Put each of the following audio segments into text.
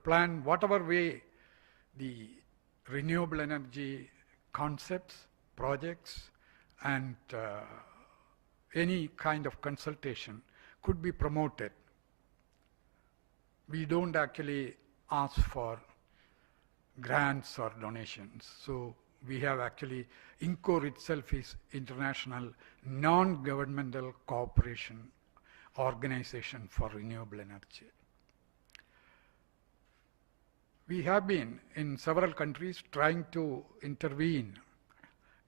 should plan whatever way the renewable energy concepts, projects, and any kind of consultation could be promoted. We don't actually ask for grants or donations. So we have actually, Ingcore itself is international non-governmental cooperation organization for renewable energy. We have been in several countries trying to intervene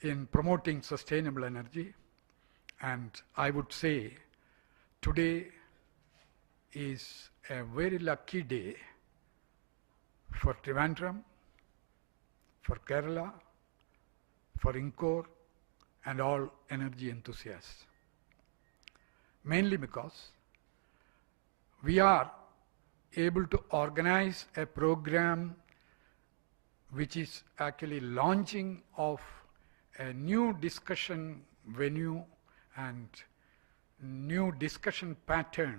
in promoting sustainable energy, and I would say today is a very lucky day for Trivandrum, for Kerala, for Ingcore, and all energy enthusiasts. Mainly because we are able to organize a program which is actually launching of a new discussion venue and new discussion pattern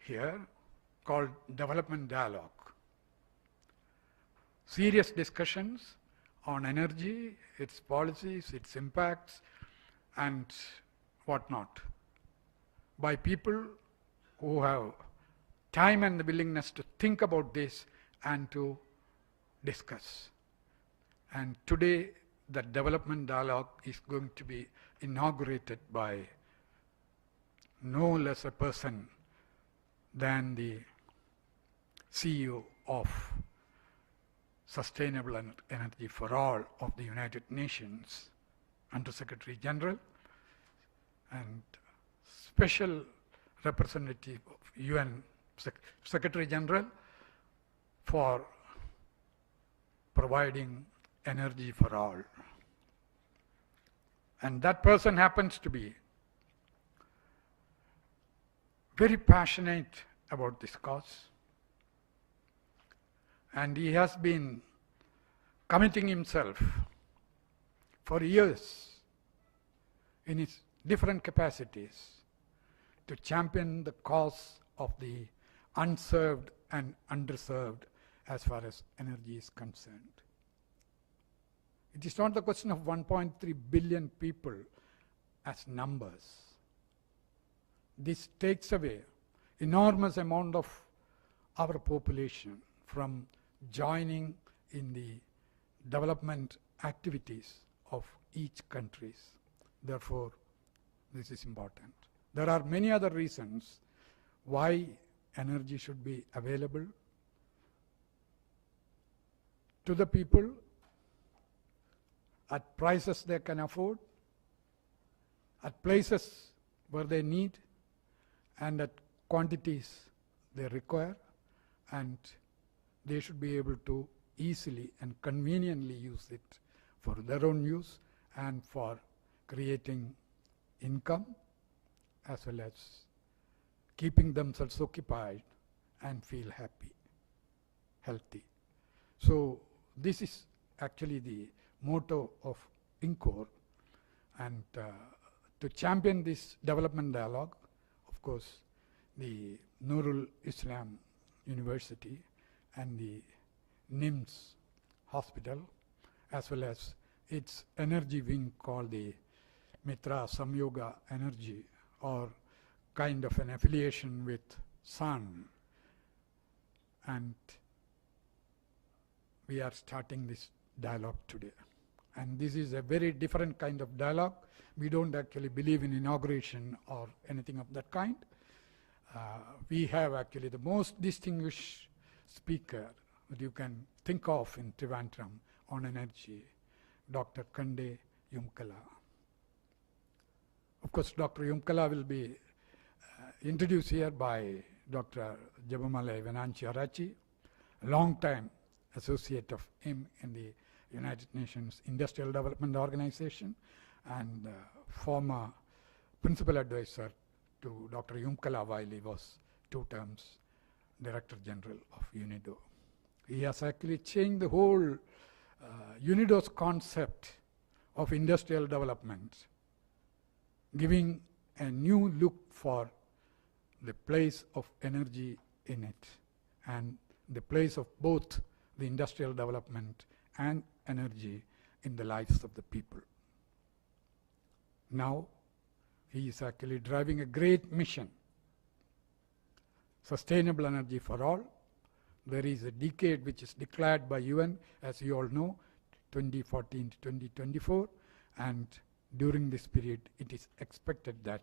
here called development dialogue. Serious discussions on energy, its policies, its impacts, and whatnot, by people who have time and the willingness to think about this and to discuss. And today, the development dialogue is going to be inaugurated by no less a person than the CEO of Sustainable Energy for All of the United Nations, Under Secretary General, and Special Representative of UN Secretary General for providing energy for all. And that person happens to be very passionate about this cause, and he has been committing himself for years in his different capacities to champion the cause of the unserved and underserved as far as energy is concerned. It is not the question of 1.3 billion people as numbers. This takes away enormous amount of our population from joining in the development activities of each countries. Therefore, this is important. There are many other reasons why energy should be available to the people at prices they can afford, at places where they need, and at quantities they require, and they should be able to easily and conveniently use it for their own use and for creating income, as well as keeping themselves occupied and feel happy, healthy. So this is actually the motto of Ingcore, and to champion this development dialogue, of course, the Nurul Islam University and the NIMS Hospital, as well as its energy wing called the Mitra Samyoga Energy, or kind of an affiliation with Sun. And we are starting this dialogue today. And this is a very different kind of dialogue. We don't actually believe in inauguration or anything of that kind. We have actually the most distinguished speaker that you can think of in Trivandrum on energy, Dr. Kande Yumkala. Of course, Dr. Yumkala will be introduced here by Dr. Jabamalai Venanchi Arachi, a long-time associate of him in the United Nations Industrial Development Organization and former principal advisor to Dr. Yumkala while he was 2 terms Director General of UNIDO. He has actually changed the whole UNIDO's concept of industrial development, giving a new look for the place of energy in it. and the place of both the industrial development and energy in the lives of the people. Now, he is actually driving a great mission. Sustainable energy for all. There is a decade which is declared by UN, as you all know, 2014 to 2024, and during this period it is expected that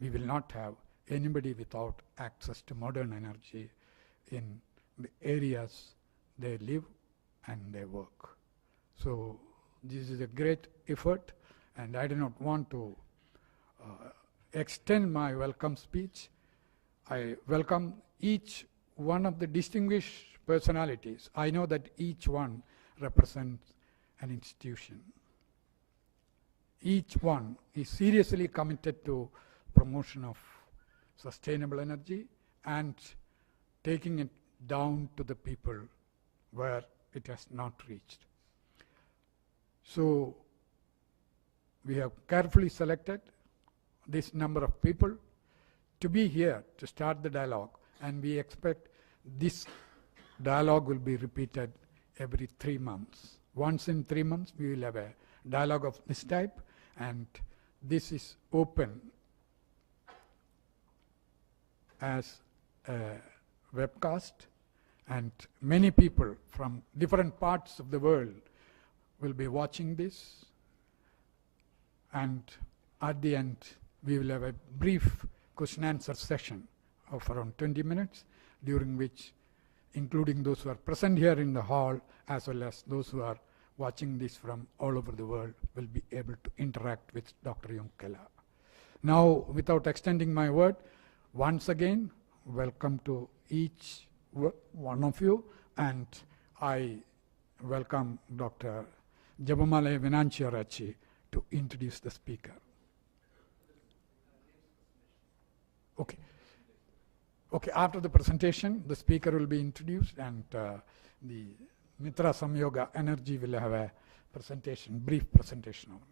we will not have anybody without access to modern energy in the areas they live and they work. So this is a great effort, and I do not want to extend my welcome speech. I welcome each one of the distinguished personalities. I know that each one represents an institution. Each one is seriously committed to promotion of sustainable energy and taking it down to the people where it has not reached. So we have carefully selected this number of people to be here to start the dialogue, and we expect this dialogue will be repeated every 3 months. Once in 3 months we will have a dialogue of this type, and this is open as a webcast, and many people from different parts of the world will be watching this, and at the end we will have a brief question answer session of around 20 minutes, during which, including those who are present here in the hall as well as those who are watching this from all over the world, will be able to interact with Dr. Yunkela. Now, without extending my word, once again, welcome to each one of you, and I welcome Dr. Jabamale Venantiarachi to introduce the speaker. Okay. Okay, after the presentation, the speaker will be introduced, and the Mitra Samyoga Energy will have a presentation, brief presentation of it.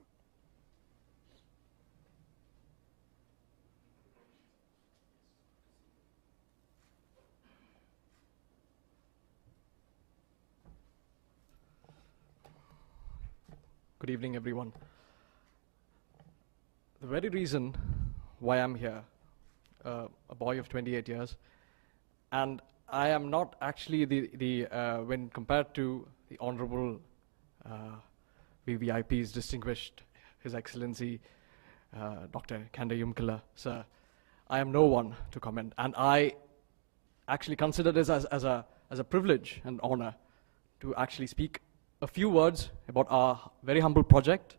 Good evening, everyone. The very reason why I'm here, a boy of 28 years, and I am not actually when compared to the Honorable VVIPs, distinguished His Excellency Dr. Kanda Yunkela, sir, I am no one to comment, and I actually consider this as a privilege and honor to actually speak a few words about our very humble project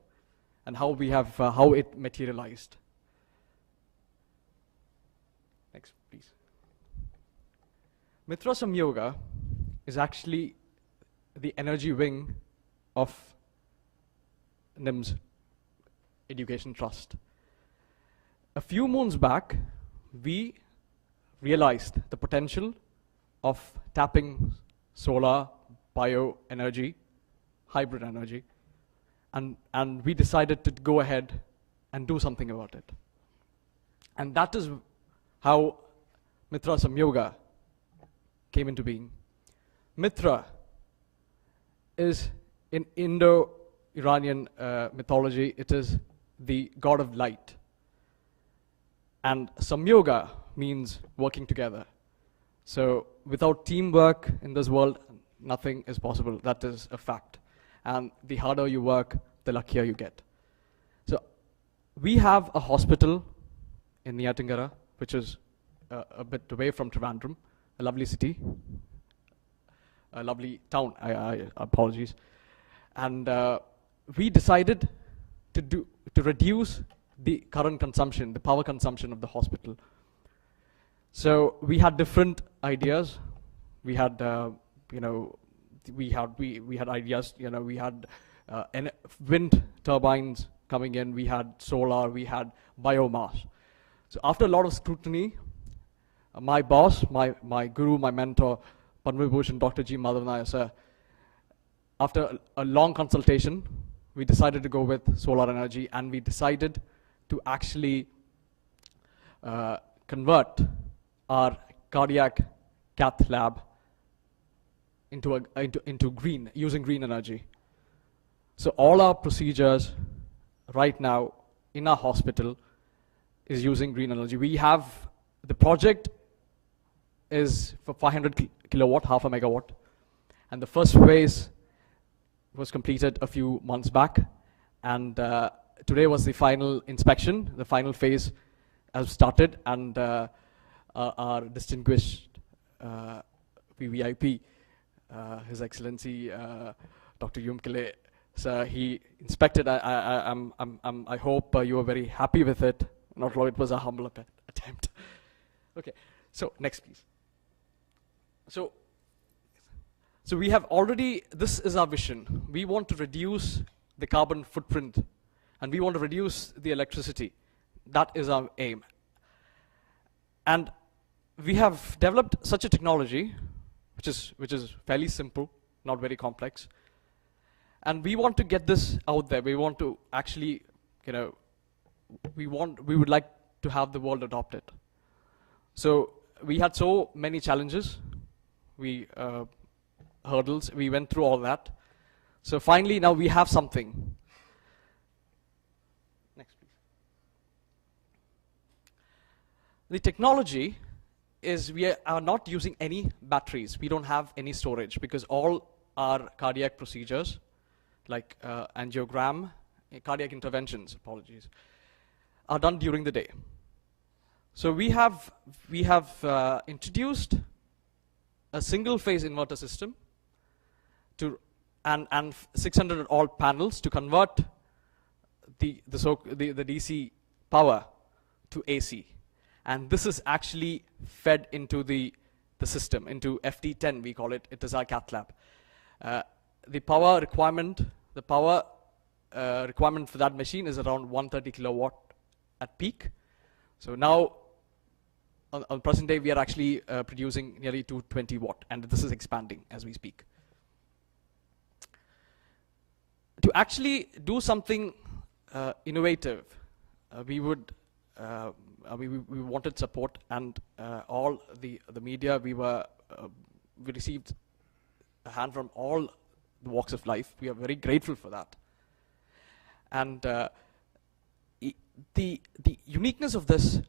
and how we have how it materialized. Next, please. Mitra Samyoga is actually the energy wing of NIMS Education Trust. A few moons back, we realized the potential of tapping solar, bioenergy, hybrid energy, and we decided to go ahead and do something about it. And that is how Mitra Samyoga came into being. Mitra is in Indo-Iranian mythology, it is the god of light. And Samyoga means working together. So without teamwork in this world, nothing is possible. That is a fact. And the harder you work, the luckier you get. So we have a hospital in Niyattingara, which is a bit away from Trivandrum, a lovely city, a lovely town, I apologies. And we decided to reduce the current consumption, the power consumption of the hospital. So we had different ideas. We had, we had ideas, we had wind turbines coming in, we had solar, we had biomass. So after a lot of scrutiny, my boss, my guru, my mentor, Padma Vibhushan Dr. G. Madhavanaya sir, after a long consultation, we decided to go with solar energy, and we decided to actually convert our cardiac cath lab into green, using green energy. So all our procedures right now in our hospital is using green energy. We have, the project is for 500 kilowatt, half a megawatt. And the first phase was completed a few months back. And today was the final inspection. The final phase has started, and our distinguished VVIP, His Excellency Dr. Yumkele, sir, he inspected. I hope you are very happy with it. Not all, it was a humble attempt. Okay, so next please. So we have already, this is our vision. We want to reduce the carbon footprint, and we want to reduce the electricity. That is our aim. And we have developed such a technology, which is fairly simple, not very complex. And we want to get this out there. We want to actually, we would like to have the world adopt it. So we had so many challenges, hurdles. We went through all that. So finally, now we have something. Next, please. The technology is, we are not using any batteries. We don't have any storage, because all our cardiac procedures, like angiogram, cardiac interventions, apologies, are done during the day. So we have introduced a single phase inverter system to and 600 odd panels to convert the DC power to AC. And this is actually fed into the system, into FT10 we call it. It is our cath lab. The power requirement for that machine is around 130 kilowatt at peak. So now, on present day, we are actually producing nearly 220 watt, and this is expanding as we speak. To actually do something innovative, we wanted support, and all the media, we received a hand from all the walks of life. We are very grateful for that. And the uniqueness of this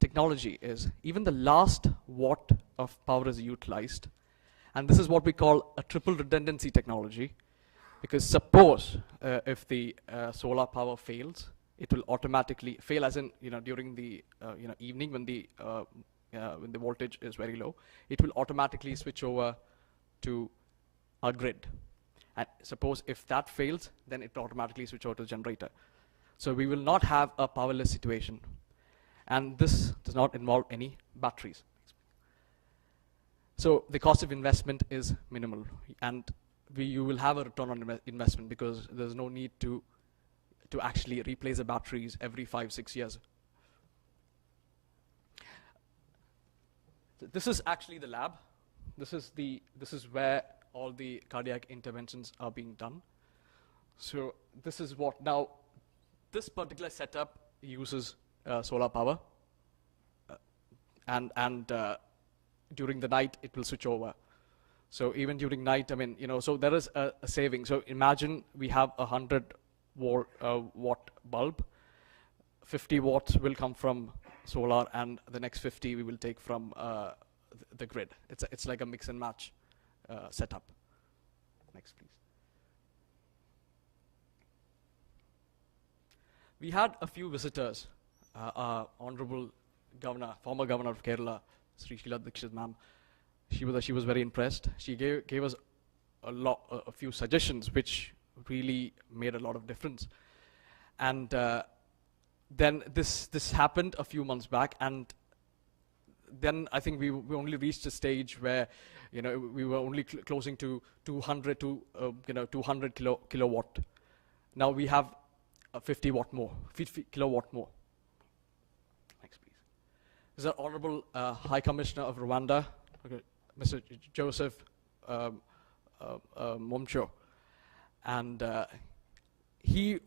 technology is even the last watt of power is utilized, and this is what we call a triple redundancy technology, because suppose if the solar power fails, it will automatically fail, as in during the evening when the voltage is very low, it will automatically switch over to our grid. And suppose if that fails, then it automatically switch over to the generator. So we will not have a powerless situation. And this does not involve any batteries. So the cost of investment is minimal, and you will have a return on investment, because there's no need to actually replace the batteries every 5-6 years. So this is actually the lab. This is where all the cardiac interventions are being done. So this is what now, this particular setup uses solar power, and during the night it will switch over. So even during night, so there is a saving. So imagine we have a 100 watt bulb. 50 watts will come from solar, and the next 50 we will take from the grid. It's like a mix and match setup. Next, please. We had a few visitors. Honorable Governor, former Governor of Kerala, Sri Sheila Dikshit ma'am. She was very impressed. She gave us a few suggestions which really made a lot of difference. And then this happened a few months back, and then I think we only reached a stage where we were only closing to 200 kilowatt. Now we have 50 kilowatt more. Next, please. This is our Honorable High Commissioner of Rwanda, Mr. Joseph Momcho, and he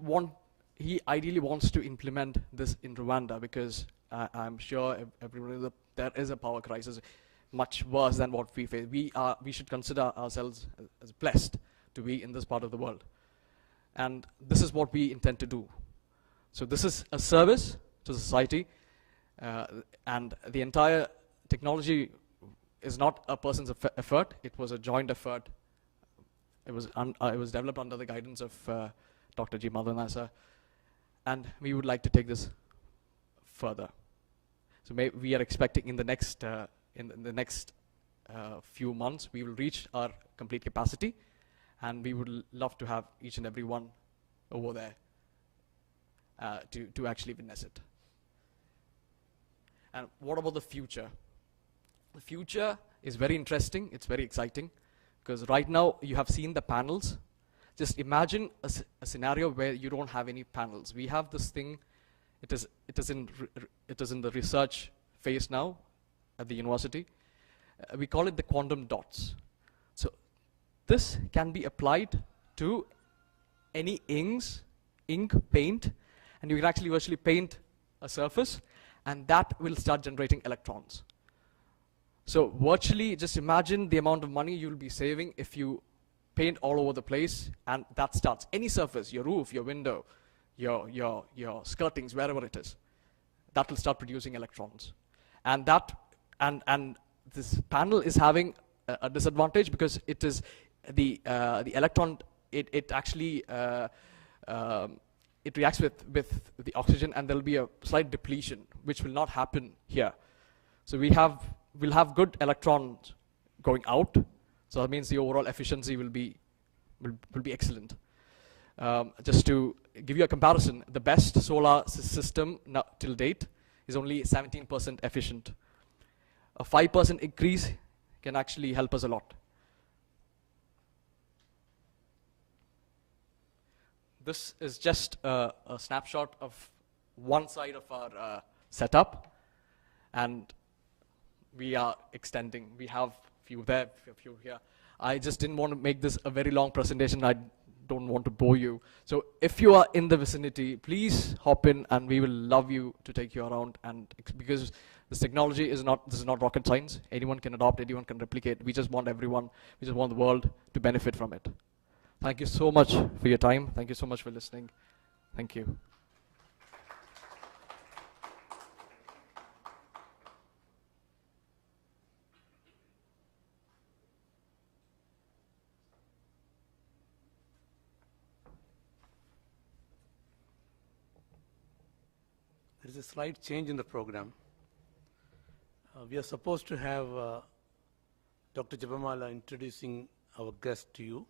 ideally wants to implement this in Rwanda, because I'm sure everybody knows that there is a power crisis. much worse than what we face. We should consider ourselves as blessed to be in this part of the world. And this is what we intend to do. So this is a service to society, and the entire technology is not a person's effort. It was a joint effort. It was developed under the guidance of Dr. G. Madanasa, and we would like to take this further. So we are expecting in the next few months we will reach our complete capacity, and we would love to have each and every one over there to actually witness it. And what about the future? The future is very interesting. It's very exciting, because right now you have seen the panels. Just imagine a scenario where you don't have any panels. We have this thing. It is in the research phase now at the university. We call it the quantum dots. So this can be applied to any ink, paint, and you can actually virtually paint a surface, and that will start generating electrons. So virtually, just imagine the amount of money you'll be saving if you paint all over the place, and that starts any surface, your roof, your window, your skirtings, wherever it is, that will start producing electrons. And this panel is having a disadvantage, because it is the electron, it actually it reacts with the oxygen, and there will be a slight depletion, which will not happen here. So we'll have good electrons going out. So that means the overall efficiency will be excellent. Just to give you a comparison, the best solar system till date is only 17% efficient. A 5% increase can actually help us a lot. This is just a snapshot of one side of our setup, and we are extending. We have a few there, a few here. I just didn't want to make this a very long presentation. I don't want to bore you. So if you are in the vicinity, please hop in, and we will love you to take you around. And because this technology is not rocket science. Anyone can adopt, anyone can replicate. We just want everyone, we just want the world to benefit from it. Thank you so much for your time. Thank you so much for listening. Thank you. There is a slight change in the program. We are supposed to have Dr. Jabamala introducing our guest to you.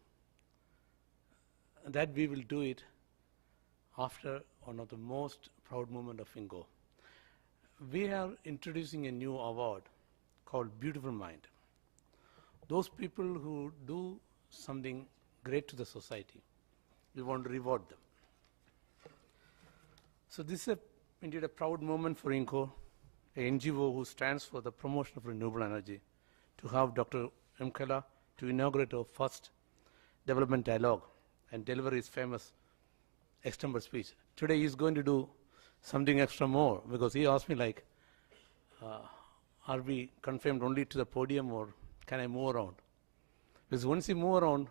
And that we will do it after one of the most proud moments of Ingcore. We are introducing a new award called Beautiful Mind. Those people who do something great to the society, we want to reward them. So this is indeed a proud moment for Ingcore, an NGO who stands for the promotion of renewable energy, to have Dr. M. Kela to inaugurate our first development dialogue and deliver his famous extempore speech. Today he's going to do something extra more, because he asked me like, are we confined only to the podium, or can I move around? Because once you move around,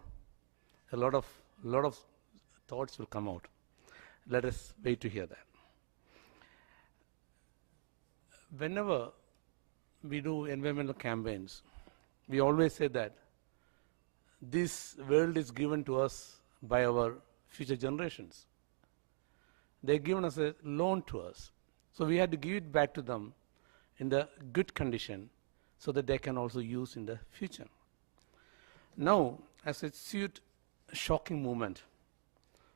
a lot of thoughts will come out. Let us wait to hear that. Whenever we do environmental campaigns, we always say that this world is given to us by our future generations. They've given us a loan to us. So we had to give it back to them in the good condition, so that they can also use in the future. Now, as a shocking moment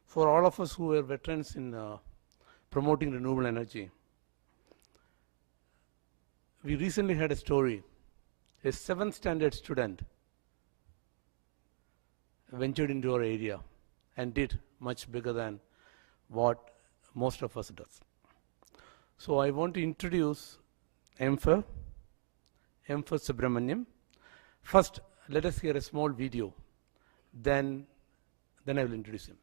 for all of us who are veterans in promoting renewable energy, we recently had a story. A 7th standard student ventured into our area and did much bigger than what most of us does. So I want to introduce M.Phil Subramaniam. First, let us hear a small video. Then I will introduce him.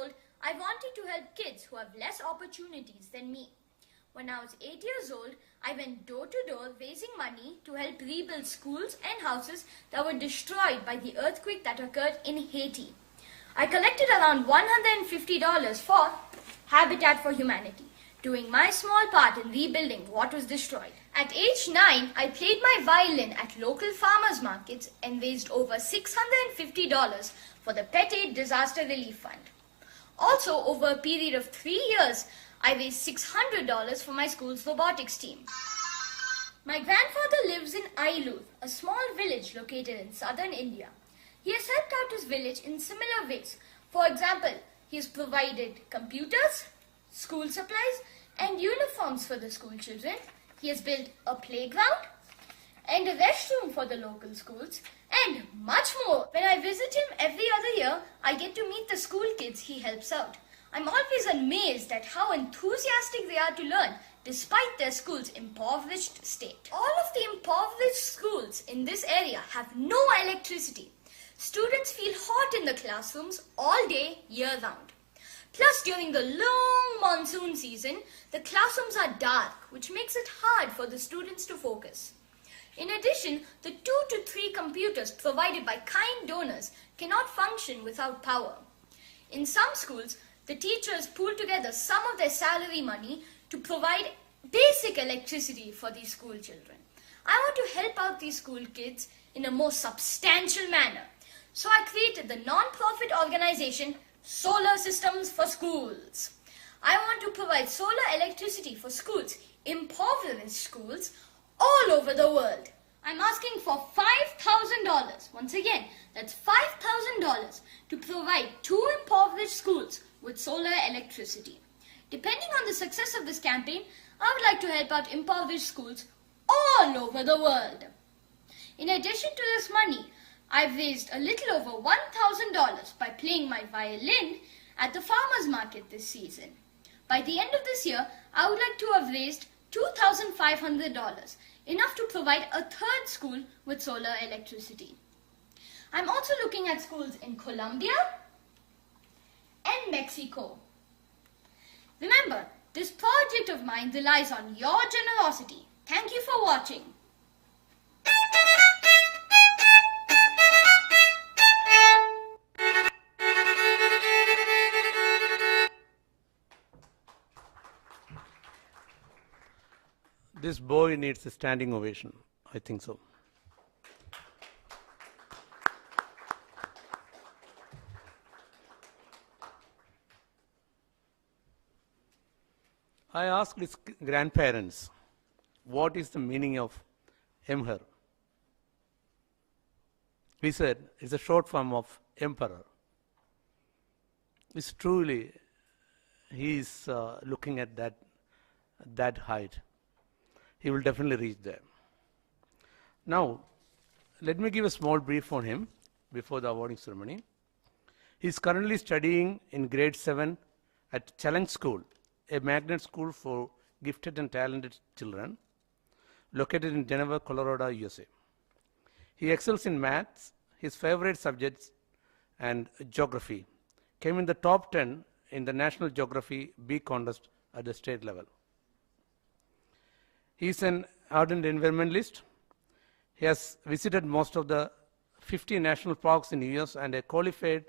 old, I wanted to help kids who have less opportunities than me. When I was 8 years old, I went door to door raising money to help rebuild schools and houses that were destroyed by the earthquake that occurred in Haiti. I collected around $150 for Habitat for Humanity, doing my small part in rebuilding what was destroyed. At age 9, I played my violin at local farmers markets and raised over $650 for the Pet Aid Disaster Relief Fund. Also, over a period of 3 years, I raised $600 for my school's robotics team. My grandfather lives in Ailur, a small village located in southern India. He has helped out his village in similar ways. For example, he has provided computers, school supplies, and uniforms for the school children. He has built a playground and a restroom for the local schools, and much more. When I visit him every other year, I get to meet the school kids he helps out. I'm always amazed at how enthusiastic they are to learn, despite their school's impoverished state. All of the impoverished schools in this area have no electricity. Students feel hot in the classrooms all day, year-round. Plus, during the long monsoon season, the classrooms are dark, which makes it hard for the students to focus. In addition, the 2 to 3 computers provided by kind donors cannot function without power. In some schools, the teachers pool together some of their salary money to provide basic electricity for these school children. I want to help out these school kids in a more substantial manner. So I created the non-profit organization Solar Systems for Schools. I want to provide solar electricity for schools, impoverished schools, all over the world. I'm asking for $5,000. Once again, that's $5,000 to provide 2 impoverished schools with solar electricity. Depending on the success of this campaign, I would like to help out impoverished schools all over the world. In addition to this money, I've raised a little over $1,000 by playing my violin at the farmers market this season. By the end of this year, I would like to have raised $2,500, enough to provide a 3rd school with solar electricity. I'm also looking at schools in Colombia and Mexico. Remember, this project of mine relies on your generosity. Thank you for watching. This boy needs a standing ovation. I think so. I asked his grandparents, what is the meaning of Emher? We said, it's a short form of emperor. It's truly, he is looking at that height. He will definitely reach there. Now, let me give a small brief on him before the awarding ceremony. He is currently studying in grade 7 at Challenge School, a magnet school for gifted and talented children, located in Denver, Colorado, USA. He excels in maths. His favorite subjects and geography came in the top 10 in the National Geography B contest at the state level. He is an ardent environmentalist. He has visited most of the 50 national parks in the US and qualified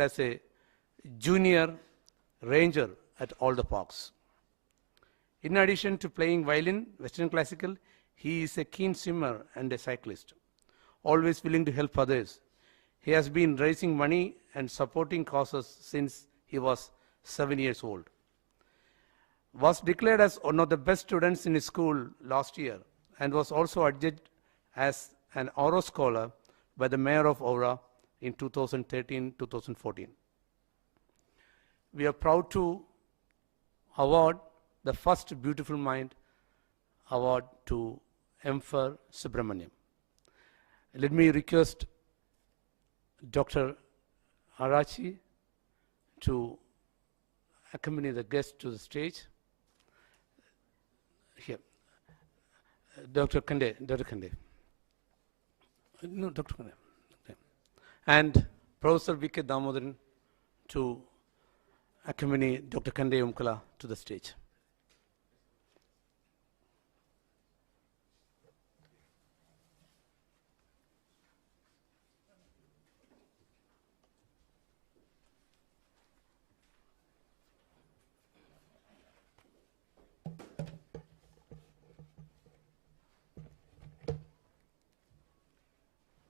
as a junior ranger at all the parks. In addition to playing violin, Western classical, he is a keen swimmer and a cyclist, always willing to help others. He has been raising money and supporting causes since he was 7 years old. Was declared as one of the best students in his school last year and was also adjudged as an Aura Scholar by the Mayor of Aura in 2013-2014. We are proud to award the first Beautiful Mind Award to Emfer Subramaniam. Let me request Dr. Arachi to accompany the guest to the stage. Here. Dr. Kande. No, Dr. Kande. And Professor V.K. Damodaran to accompany Dr. Kande Umkala to the stage.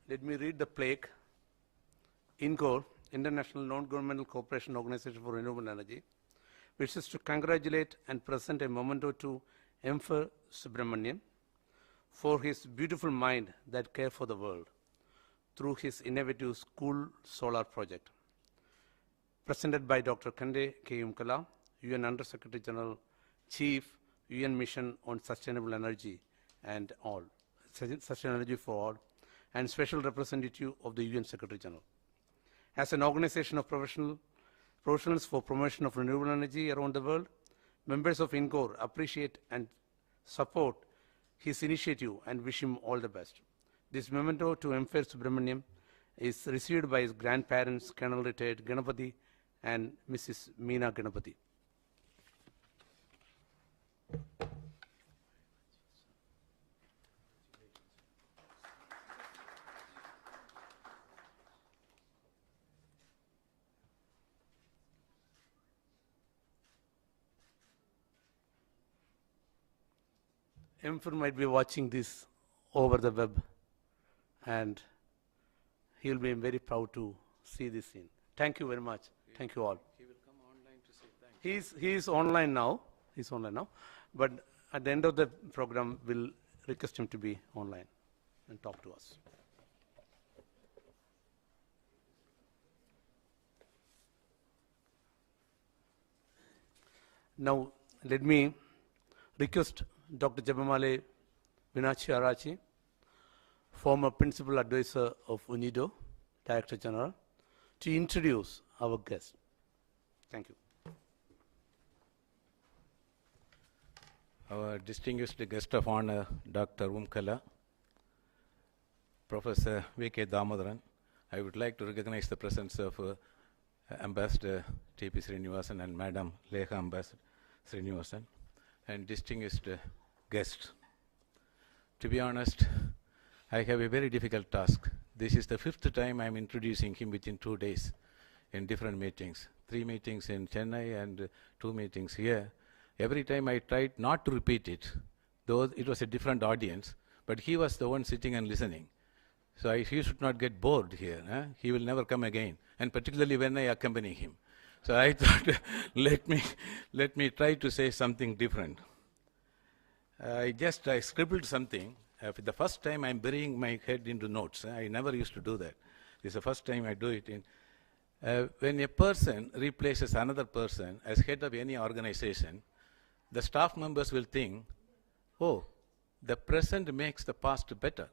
Let me read the plaque. Ingcore, International Non-Governmental Cooperation Organization for Renewable Energy, wishes to congratulate and present a memento to Emperor Subramanian for his beautiful mind that cares for the world through his innovative school solar project. Presented by Dr. Kande K. Umkala, UN Under-Secretary General, Chief, UN Mission on Sustainable Energy and all, Sustainable Energy for All, and Special Representative of the UN Secretary General. As an organization of professionals for promotion of renewable energy around the world, members of Ingcore appreciate and support his initiative and wish him all the best. This memento to Emperor Subramaniam is received by his grandparents, Colonel Retired Ganapati and Mrs. Meena Ganapati. Emperor might be watching this over the web, and he will be very proud to see this scene. Thank you very much. Thank you all. He will come online to say thank you. He is online now. He's online now. But at the end of the program, we'll request him to be online and talk to us. Now, let me request Dr. Jabamale Vinachi Arachi, former Principal Advisor of UNIDO, Director General, to introduce our guest. Thank you. Our distinguished guest of honor, Dr. Umkala, Professor V.K. Damodaran, I would like to recognize the presence of Ambassador T.P. Srinivasan and Madam Lekha Ambassador Srinivasan, and distinguished guests. To be honest, I have a very difficult task. This is the 5th time I am introducing him within 2 days in different meetings. 3 meetings in Chennai and 2 meetings here. Every time I tried not to repeat it, though it was a different audience, but he was the one sitting and listening. So he should not get bored here. He will never come again, and particularly when I accompany him. So I thought, let me try to say something different. I scribbled something. For the first time, I'm burying my head into notes. I never used to do that. This is the first time I do it. When a person replaces another person as head of any organization, the staff members will think, oh, the present makes the past better.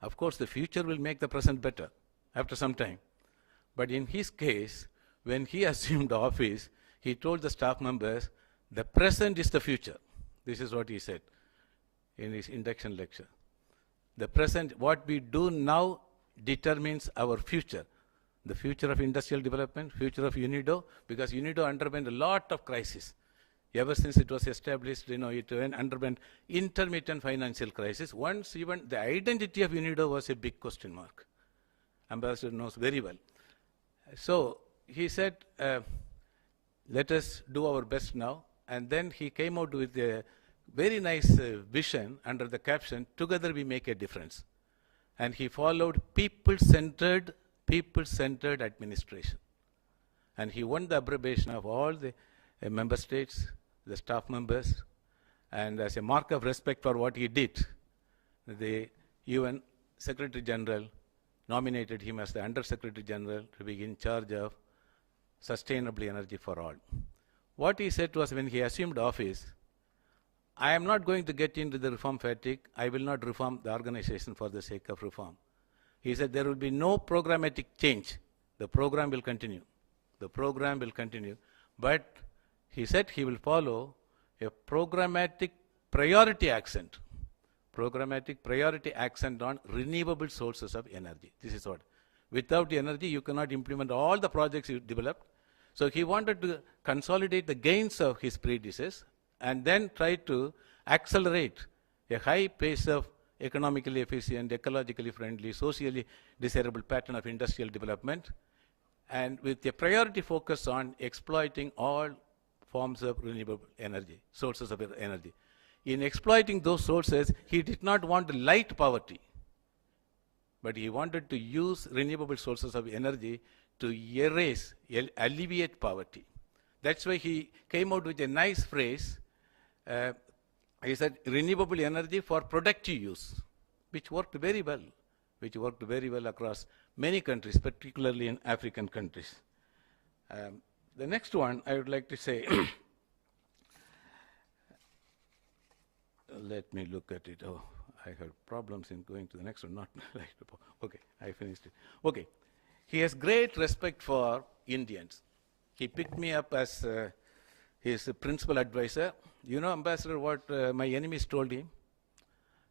Of course, the future will make the present better after some time. But in his case, when he assumed office, he told the staff members, the present is the future. This is what he said in his induction lecture. The present, what we do now determines our future. The future of industrial development, future of UNIDO, because UNIDO underwent a lot of crisis. Ever since it was established, it underwent intermittent financial crisis. Once even the identity of UNIDO was a big question mark. Ambassador knows very well. So he said, let us do our best now. And then he came out with a very nice vision under the caption, together we make a difference. And he followed people-centered administration. And he won the approbation of all the member states, the staff members, and as a mark of respect for what he did, the UN Secretary General nominated him as the Under Secretary General to be in charge of sustainable energy for all. What he said was, when he assumed office, I am not going to get into the reform fatigue. I will not reform the organization for the sake of reform. He said there will be no programmatic change. The program will continue. The program will continue. But he said he will follow a programmatic priority accent. Programmatic priority accent on renewable sources of energy. This is what. Without the energy, you cannot implement all the projects you developed. So he wanted to consolidate the gains of his predecessors and then try to accelerate a high pace of economically efficient, ecologically friendly, socially desirable pattern of industrial development, and with a priority focus on exploiting all forms of renewable energy, sources of energy. In exploiting those sources, he did not want light poverty, but he wanted to use renewable sources of energy to erase, alleviate poverty. That's why he came out with a nice phrase. He said, renewable energy for productive use, which worked very well, across many countries, particularly in African countries. The next one I would like to say, let me look at it. Oh, I had problems in going to the next one, not like, okay, I finished it. Okay, he has great respect for Indians. He picked me up as his principal advisor. You know, Ambassador, what my enemies told him?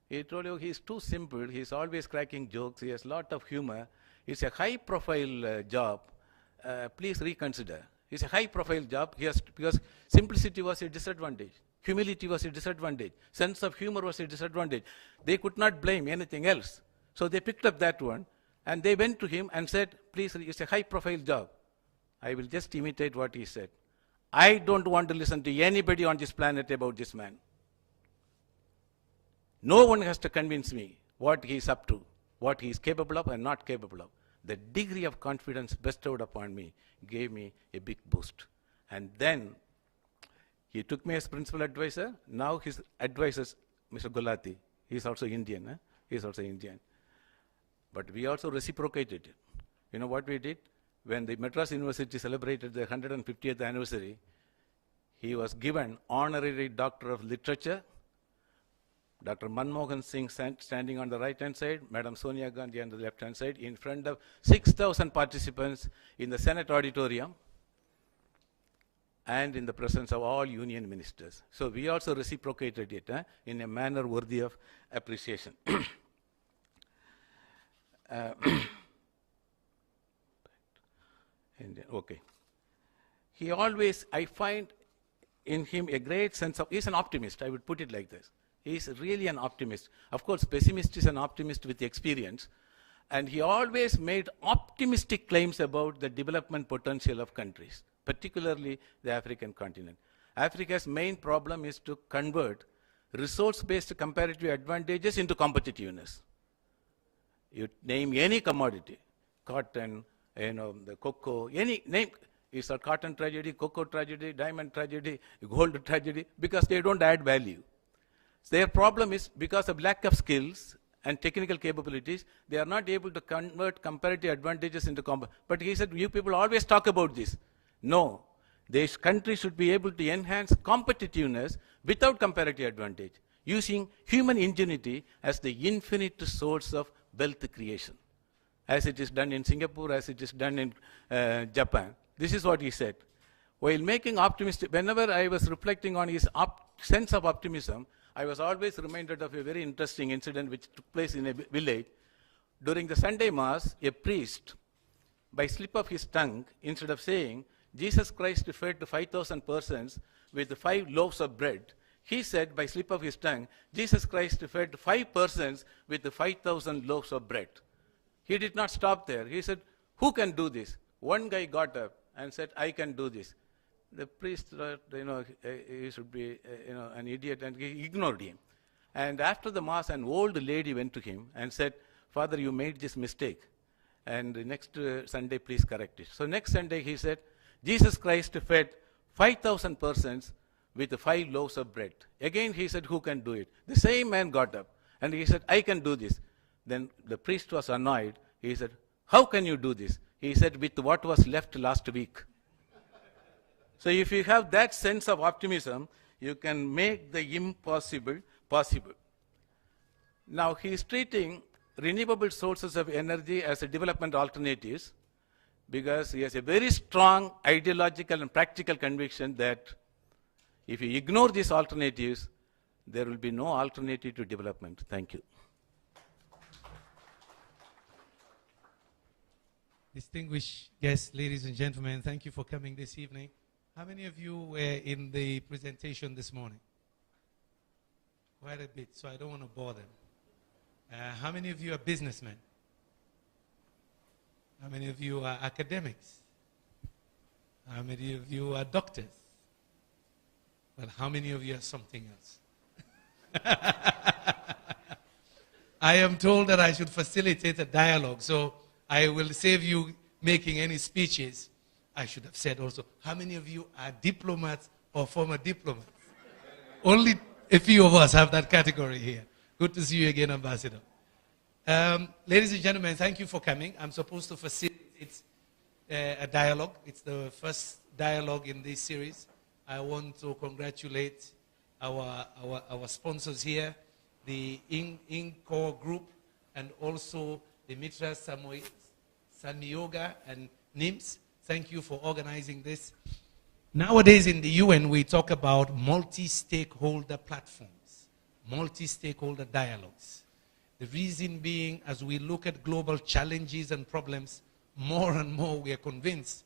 He told you he's too simple, he's always cracking jokes, he has a lot of humor. It's a high-profile job. Please reconsider. It's a high-profile job because simplicity was a disadvantage. Humility was a disadvantage. Sense of humor was a disadvantage. They could not blame anything else. So they picked up that one, and they went to him and said, please, it's a high-profile job. I will just imitate what he said. I don't want to listen to anybody on this planet about this man. No one has to convince me what he is up to, what he is capable of and not capable of. The degree of confidence bestowed upon me gave me a big boost. And then he took me as principal advisor. Now his advisor, Mr. Gulati, he is also Indian. He is also Indian. But we also reciprocated. You know what we did? When the Madras University celebrated the 150th anniversary, he was given honorary Doctor of Literature. Dr. Manmohan Singh standing on the right-hand side, Madam Sonia Gandhi on the left-hand side, in front of 6,000 participants in the Senate auditorium and in the presence of all union ministers. So we also reciprocated it in a manner worthy of appreciation. Okay. He always, I find in him a great sense of, he's an optimist, I would put it like this. He's really an optimist. Of course, pessimist is an optimist with experience. And he always made optimistic claims about the development potential of countries, particularly the African continent. Africa's main problem is to convert resource-based comparative advantages into competitiveness. You name any commodity, cotton, the cocoa, any name, it's a cotton tragedy, cocoa tragedy, diamond tragedy, gold tragedy, because they don't add value. Their problem is because of lack of skills and technical capabilities, they are not able to convert comparative advantages into But he said, you people always talk about this. No, this country should be able to enhance competitiveness without comparative advantage, using human ingenuity as the infinite source of wealth creation, as it is done in Singapore, as it is done in Japan. This is what he said. While making optimistic, whenever I was reflecting on his sense of optimism, I was always reminded of a very interesting incident which took place in a village. During the Sunday Mass, a priest, by slip of his tongue, instead of saying, Jesus Christ fed 5,000 persons with 5 loaves of bread, he said, by slip of his tongue, Jesus Christ fed 5 persons with 5,000 loaves of bread. He did not stop there. He said, who can do this? One guy got up and said, I can do this. The priest thought, he should be, an idiot, and he ignored him. And after the Mass, an old lady went to him and said, Father, you made this mistake. And the next Sunday, please correct it. So next Sunday, he said, Jesus Christ fed 5,000 persons with 5 loaves of bread. Again, he said, who can do it? The same man got up, and he said, I can do this. Then the priest was annoyed. He said, how can you do this? He said, with what was left last week. So if you have that sense of optimism, you can make the impossible possible. Now he is treating renewable sources of energy as a development alternatives because he has a very strong ideological and practical conviction that if you ignore these alternatives, there will be no alternative to development. Thank you. Distinguished guests, ladies and gentlemen, thank you for coming this evening. How many of you were in the presentation this morning? Quite a bit, so I don't want to bore them. How many of you are businessmen? How many of you are academics? How many of you are doctors? Well, how many of you are something else? I am told that I should facilitate a dialogue, so I will save you making any speeches. I should have said also, how many of you are diplomats or former diplomats? Only a few of us have that category here. Good to see you again, Ambassador. Ladies and gentlemen, thank you for coming. I'm supposed to facilitate a dialogue. It's the first dialogue in this series. I want to congratulate our sponsors here, the Ingcore group, and also the Mitra Samyoga and NIMS. Thank you for organizing this. Nowadays in the UN, we talk about multi-stakeholder platforms, multi-stakeholder dialogues. The reason being, as we look at global challenges and problems, more and more we are convinced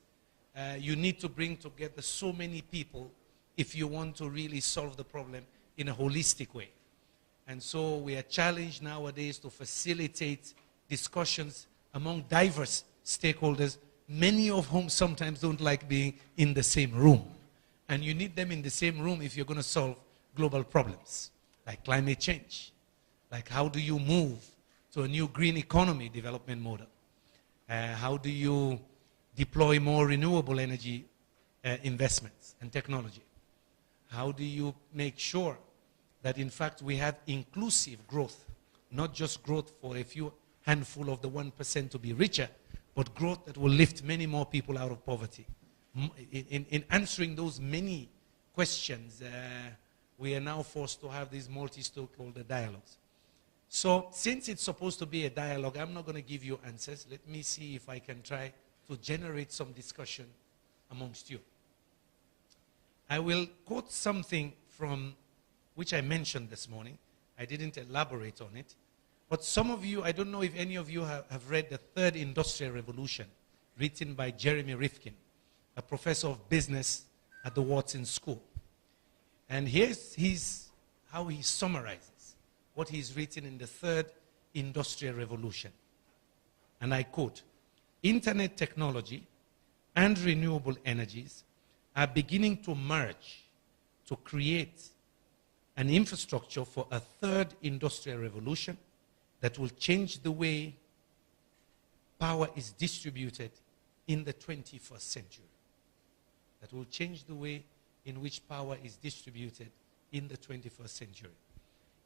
you need to bring together so many people if you want to really solve the problem in a holistic way. And so we are challenged nowadays to facilitate discussions among diverse stakeholders, many of whom sometimes don't like being in the same room. And you need them in the same room if you're going to solve global problems, like climate change, like how do you move to a new green economy development model? How do you deploy more renewable energy investments and technology? How do you make sure that in fact we have inclusive growth, not just growth for a few handful of the 1% to be richer, but growth that will lift many more people out of poverty. In answering those many questions, we are now forced to have these multi-stakeholder dialogues. So since it's supposed to be a dialogue, I'm not going to give you answers. Let me see if I can try to generate some discussion amongst you. I will quote something from which I mentioned this morning. I didn't elaborate on it. But some of you, I don't know if any of you have read The Third Industrial Revolution, written by Jeremy Rifkin, a professor of business at the Wharton School. And here's how he summarizes what he's written in The Third Industrial Revolution. And I quote, "Internet technology and renewable energies are beginning to merge to create an infrastructure for a third industrial revolution that will change the way power is distributed in the 21st century. That will change the way in which power is distributed in the 21st century."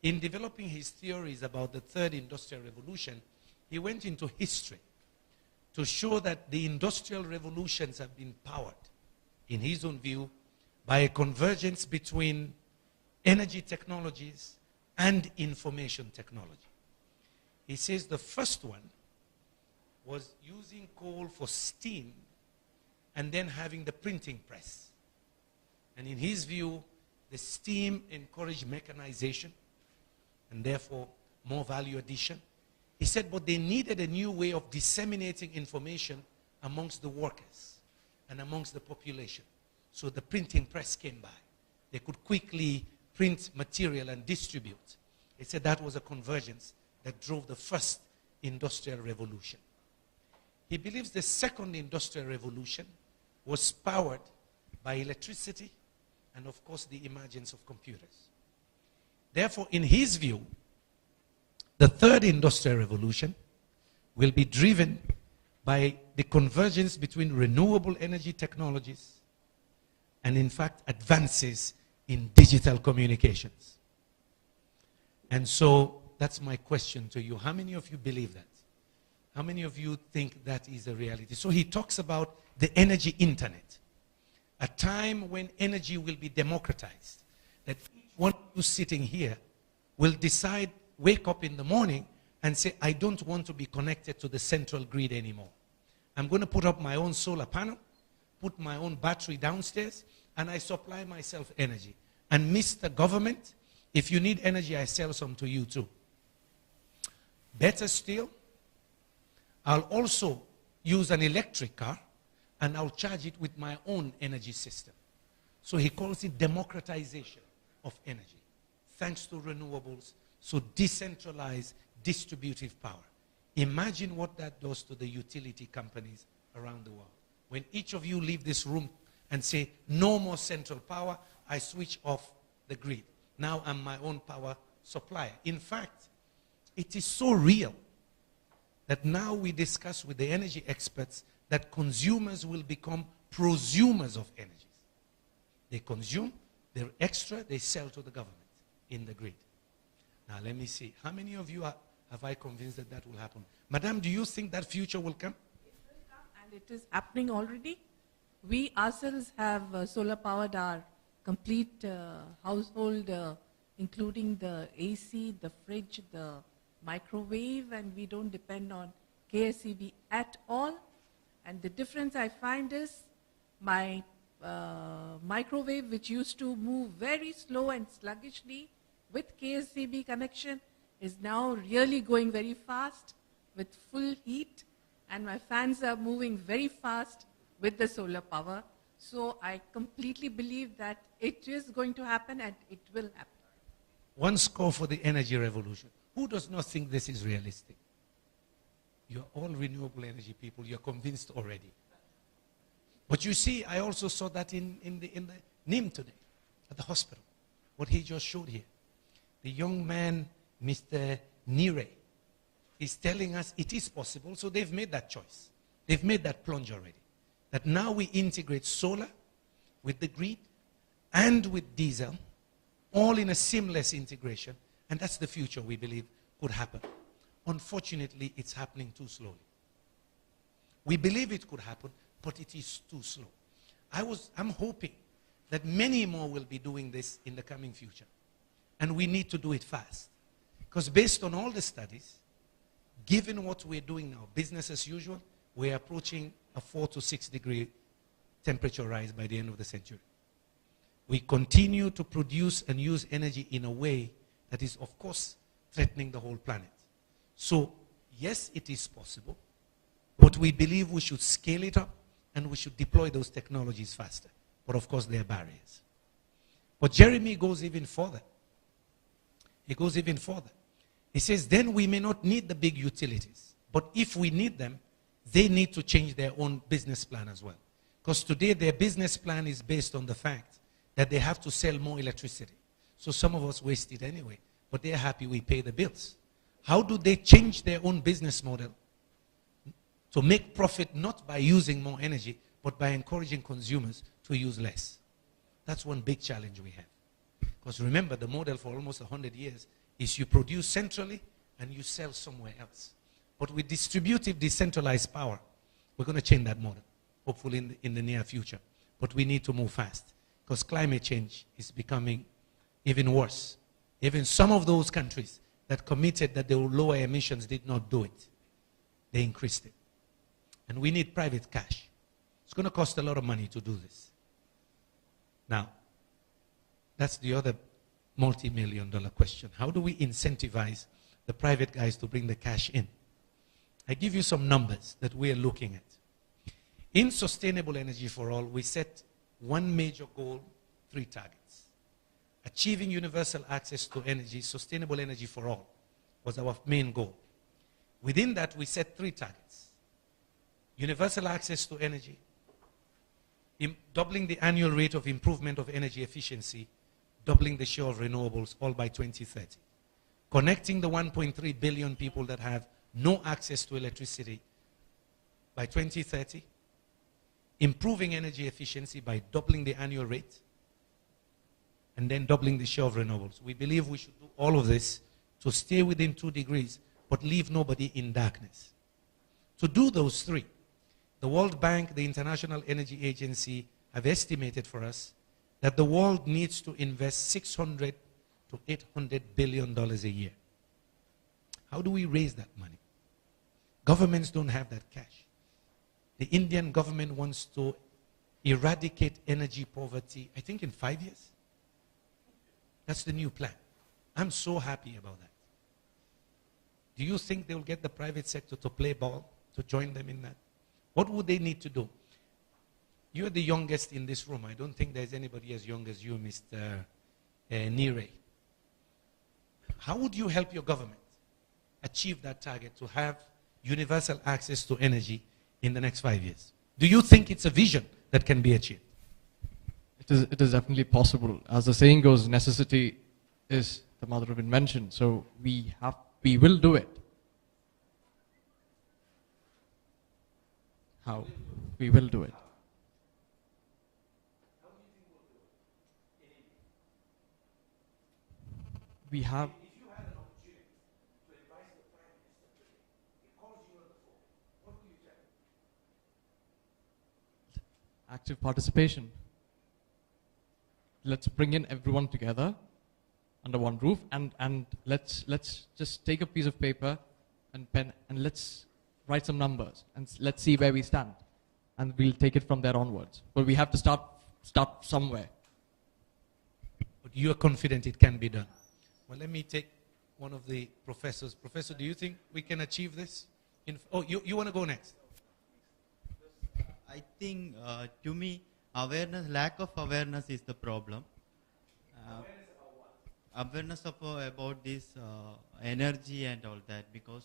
In developing his theories about the third industrial revolution, he went into history to show that the industrial revolutions have been powered, in his own view, by a convergence between energy technologies and information technology. He says the first one was using coal for steam and then having the printing press. And in his view, the steam encouraged mechanization and therefore more value addition. He said, but they needed a new way of disseminating information amongst the workers and amongst the population. So the printing press came by. They could quickly print material and distribute. He said that was a convergence that drove the first industrial revolution. He believes the second industrial revolution was powered by electricity and, of course, the emergence of computers. Therefore, in his view, the third industrial revolution will be driven by the convergence between renewable energy technologies and, in fact, advances in digital communications. And so that's my question to you. How many of you believe that? How many of you think that is a reality? So he talks about the energy internet, a time when energy will be democratized, that each one of you sitting here will decide, wake up in the morning and say, I don't want to be connected to the central grid anymore. I'm going to put up my own solar panel, put my own battery downstairs, and I supply myself energy. And Mr. Government, if you need energy, I sell some to you too. Better still, I'll also use an electric car and I'll charge it with my own energy system. So he calls it democratization of energy, thanks to renewables, so decentralized distributive power. Imagine what that does to the utility companies around the world. When each of you leave this room and say, no more central power, I switch off the grid. Now I'm my own power supplier. In fact, it is so real that now we discuss with the energy experts that consumers will become prosumers of energies. They consume, they're extra, they sell to the government in the grid. Now let me see. How many of you have I convinced that that will happen? Madam, do you think that future will come? It will come, and it is happening already. We ourselves have solar-powered our complete household, including the AC, the fridge, the microwave, and we don't depend on KSEB at all. And the difference I find is my microwave, which used to move very slow and sluggishly with KSEB connection, is now really going very fast with full heat, and my fans are moving very fast with the solar power. So I completely believe that it is going to happen, and it will happen. One score for the energy revolution. Who does not think this is realistic? You're all renewable energy people. You're convinced already. But you see, I also saw that in the NIM today, at the hospital, what he just showed here. The young man, Mr. Nire, is telling us it is possible, so they've made that choice. They've made that plunge already. That now we integrate solar with the grid and with diesel, all in a seamless integration, and that's the future we believe could happen. Unfortunately, it's happening too slowly. We believe it could happen, but it is too slow. I'm hoping that many more will be doing this in the coming future. And we need to do it fast. Because based on all the studies, given what we're doing now, business as usual, we're approaching a 4 to 6 degree temperature rise by the end of the century. We continue to produce and use energy in a way that is, of course, threatening the whole planet. So, yes, it is possible, but we believe we should scale it up and we should deploy those technologies faster. But of course, there are barriers. But Jeremy goes even further. He goes even further. He says, then we may not need the big utilities, but if we need them, they need to change their own business plan as well. Because today their business plan is based on the fact that they have to sell more electricity. So some of us waste it anyway, but they're happy we pay the bills. How do they change their own business model to make profit not by using more energy, but by encouraging consumers to use less? That's one big challenge we have. Because remember, the model for almost 100 years is you produce centrally and you sell somewhere else. But with distributive, decentralized power, we're going to change that model, hopefully in the near future. But we need to move fast, because climate change is becoming even worse. Even some of those countries that committed that they will lower emissions did not do it. They increased it. And we need private cash. It's going to cost a lot of money to do this. Now, that's the other multi-million-dollar question. How do we incentivize the private guys to bring the cash in? I give you some numbers that we are looking at. In Sustainable Energy for All, we set one major goal, 3 targets. Achieving universal access to energy, sustainable energy for all, was our main goal. Within that, we set 3 targets. Universal access to energy, doubling the annual rate of improvement of energy efficiency, doubling the share of renewables, all by 2030. Connecting the 1.3 billion people that have no access to electricity by 2030. Improving energy efficiency by doubling the annual rate, and then doubling the share of renewables. We believe we should do all of this to stay within 2 degrees, but leave nobody in darkness. To do those 3, the World Bank, the International Energy Agency, have estimated for us that the world needs to invest $600 to $800 billion a year. How do we raise that money? Governments don't have that cash. The Indian government wants to eradicate energy poverty, I think in 5 years. That's the new plan. I'm so happy about that. Do you think they'll get the private sector to play ball, to join them in that? What would they need to do? You're the youngest in this room. I don't think there's anybody as young as you, Mr. Nire. How would you help your government achieve that target to have universal access to energy in the next 5 years? Do you think it's a vision that can be achieved? It is definitely possible. As the saying goes, necessity is the mother of invention. So we will do it. How? We will do it. We have. Active participation. Let's bring in everyone together under one roof, and let's just take a piece of paper and pen, and let's write some numbers, and let's see where we stand, and we'll take it from there onwards. But we have to start somewhere. But you are confident it can be done. Well, let me take one of the professors. Professor, do you think we can achieve this? You want to go next? I think, to me, lack of awareness is the problem. Awareness about this energy and all that, because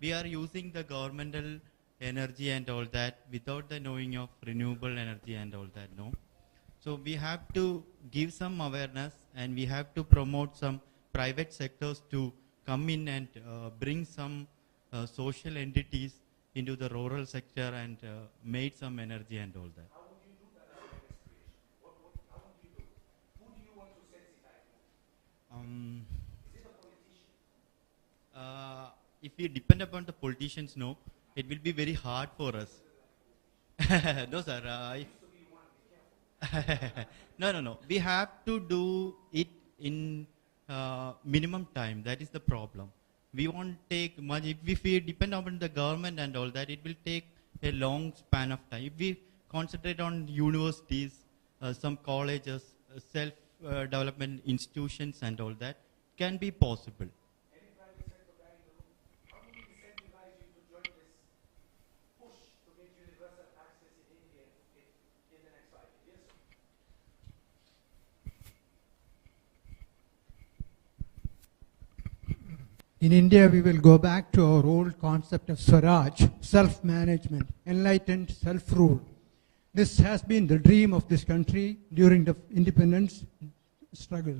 we are using the governmental energy and all that without the knowing of renewable energy and all that, no? So we have to give some awareness, and we have to promote some private sectors to come in and bring some social entities into the rural sector and made some energy and all that. How would you do that as a creation? How would you do? Who do you want to sensitize? Is it a politician? If we depend upon the politicians, no, it will be very hard for us. No, sir. No. We have to do it in minimum time. That is the problem. We won't take much. If we depend on the government and all that, it will take a long span of time. If we concentrate on universities, some colleges, self-development institutions and all that, can be possible. Any private sector guy in the room, how do we incentivize you to join this push to get universal access in India in the next 5 years? In India, we will go back to our old concept of Swaraj, self-management, enlightened self-rule. This has been the dream of this country during the independence struggle.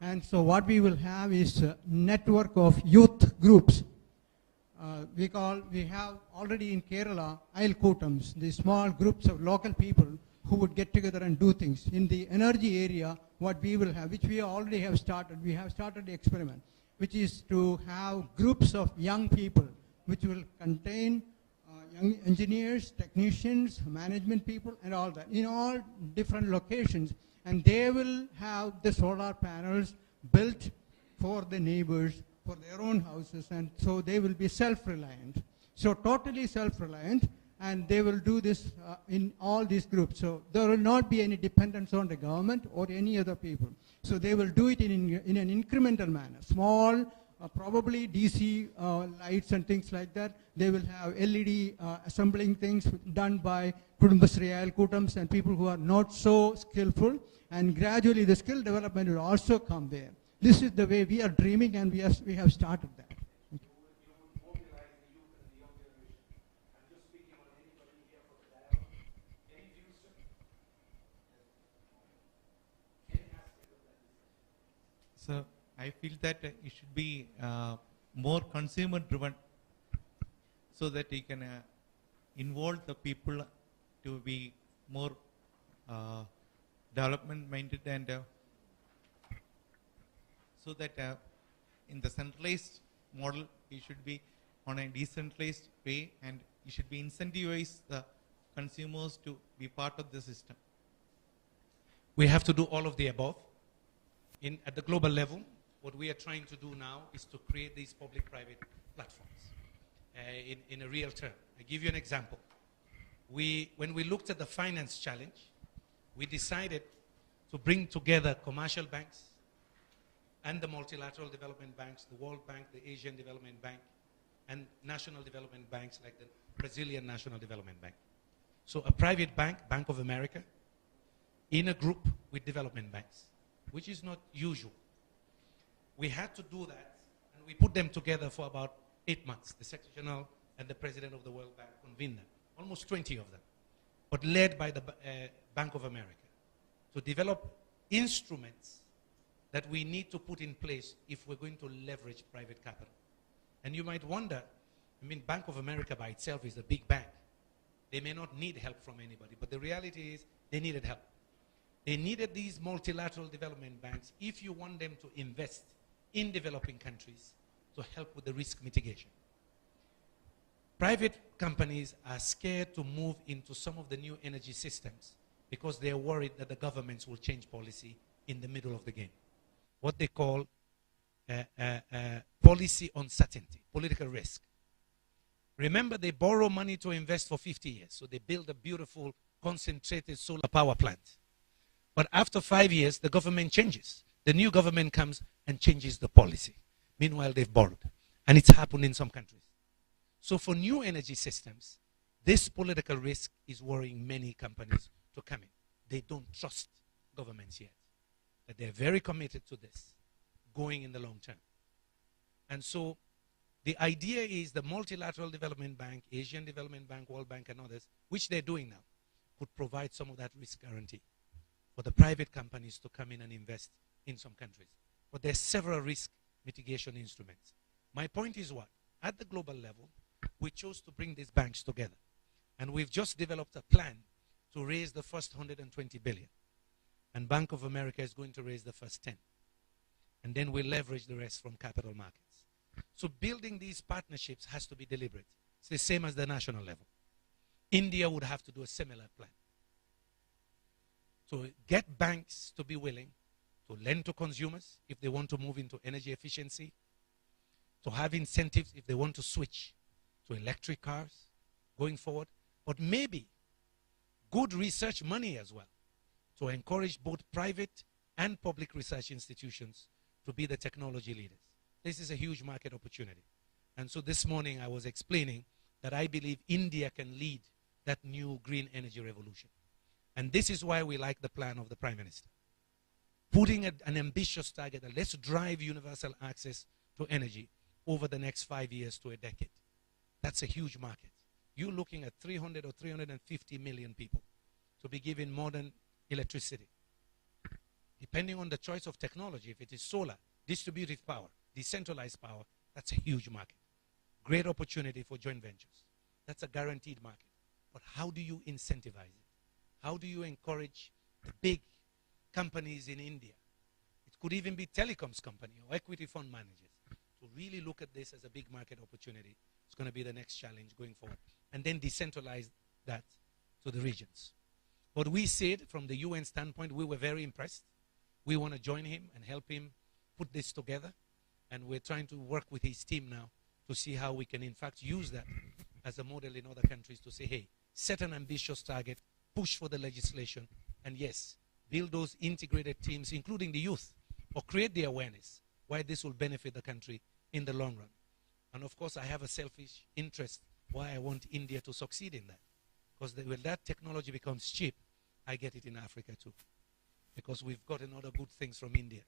And so what we will have is a network of youth groups. We have already in Kerala, Thalekunnil, the small groups of local people who would get together and do things. In the energy area, what we will have, which we already have started, we have started the experiment, which is to have groups of young people, which will contain young engineers, technicians, management people, and all that, in all different locations. And they will have the solar panels built for the neighbors, for their own houses, and so they will be self-reliant. So totally self-reliant, and they will do this in all these groups. So there will not be any dependence on the government or any other people. So they will do it in an incremental manner, small, probably DC lights and things like that. They will have LED assembling things done by Thalekunnil and people who are not so skillful, and gradually the skill development will also come there. This is the way we are dreaming, and we have started that. So I feel that it should be more consumer driven, so that you can involve the people to be more development minded, and so that in the centralized model it should be on a decentralized way, and you should be incentivize the consumers to be part of the system. We have to do all of the above. At the global level, what we are trying to do now is to create these public-private platforms in a real term. I give you an example. When we looked at the finance challenge, we decided to bring together commercial banks and the multilateral development banks, the World Bank, the Asian Development Bank, and national development banks like the Brazilian National Development Bank. So a private bank, Bank of America, in a group with development banks, which is not usual. We had to do that, and we put them together for about 8 months. The Secretary General and the President of the World Bank convened them, almost 20 of them, but led by the Bank of America, to develop instruments that we need to put in place if we're going to leverage private capital. And you might wonder, I mean, Bank of America by itself is a big bank. They may not need help from anybody, but the reality is they needed help. They needed these multilateral development banks if you want them to invest in developing countries to help with the risk mitigation. Private companies are scared to move into some of the new energy systems because they're worried that the governments will change policy in the middle of the game. What they call policy uncertainty, political risk. Remember, they borrow money to invest for 50 years. So they build a beautiful concentrated solar power plant. But after 5 years, the government changes. The new government comes and changes the policy. Meanwhile, they've borrowed. And it's happened in some countries. So for new energy systems, this political risk is worrying many companies to come in. They don't trust governments yet. But they're very committed to this, going in the long term. And so the idea is the Multilateral Development Bank, Asian Development Bank, World Bank, and others, which they're doing now, could provide some of that risk guarantee for the private companies to come in and invest in some countries. But there's several risk mitigation instruments. My point is what? At the global level, we chose to bring these banks together. And we've just developed a plan to raise the first 120 billion. And Bank of America is going to raise the first 10. And then we'll leverage the rest from capital markets. So building these partnerships has to be deliberate. It's the same as the national level. India would have to do a similar plan. So get banks to be willing to lend to consumers if they want to move into energy efficiency, to have incentives if they want to switch to electric cars going forward, but maybe good research money as well to encourage both private and public research institutions to be the technology leaders. This is a huge market opportunity. And so this morning I was explaining that I believe India can lead that new green energy revolution. And this is why we like the plan of the Prime Minister. Putting an ambitious target that let's drive universal access to energy over the next 5 years to a decade. That's a huge market. You're looking at 300 or 350 million people to be given modern electricity. Depending on the choice of technology, if it is solar, distributed power, decentralized power, that's a huge market. Great opportunity for joint ventures. That's a guaranteed market. But how do you incentivize it? How do you encourage the big companies in India? It could even be telecoms company or equity fund managers to really look at this as a big market opportunity. It's going to be the next challenge going forward. And then decentralize that to the regions. But we said from the UN standpoint, we were very impressed. We want to join him and help him put this together. And we're trying to work with his team now to see how we can in fact use that as a model in other countries to say, hey, set an ambitious target, push for the legislation, and yes, build those integrated teams, including the youth, or create the awareness why this will benefit the country in the long run. And of course, I have a selfish interest why I want India to succeed in that. Because when that technology becomes cheap, I get it in Africa too. Because we've gotten other good things from India.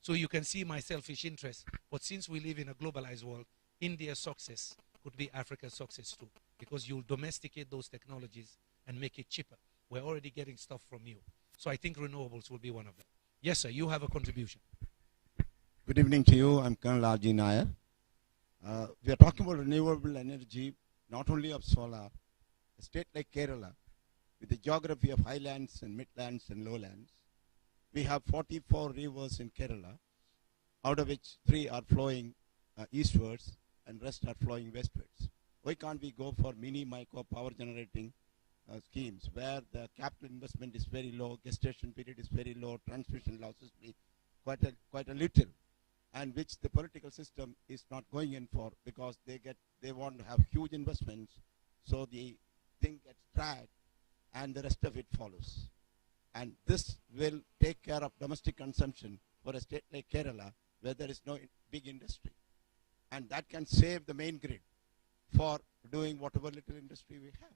So you can see my selfish interest, but since we live in a globalized world, India's success could be Africa's success too. Because you'll domesticate those technologies and make it cheaper. We're already getting stuff from you. So I think renewables will be one of them. Yes, sir, you have a contribution. Good evening to you. I'm Colonel R.G. Nair. We are talking about renewable energy, not only of solar. A state like Kerala, with the geography of highlands and midlands and lowlands, we have 44 rivers in Kerala, out of which 3 are flowing eastwards and rest are flowing westwards. Why can't we go for mini micro power generating schemes where the capital investment is very low, gestation period is very low, transmission losses be quite a little, and which the political system is not going in for because they want to have huge investments, so the thing gets dragged and the rest of it follows. And this will take care of domestic consumption for a state like Kerala where there is no big industry. And that can save the main grid for doing whatever little industry we have.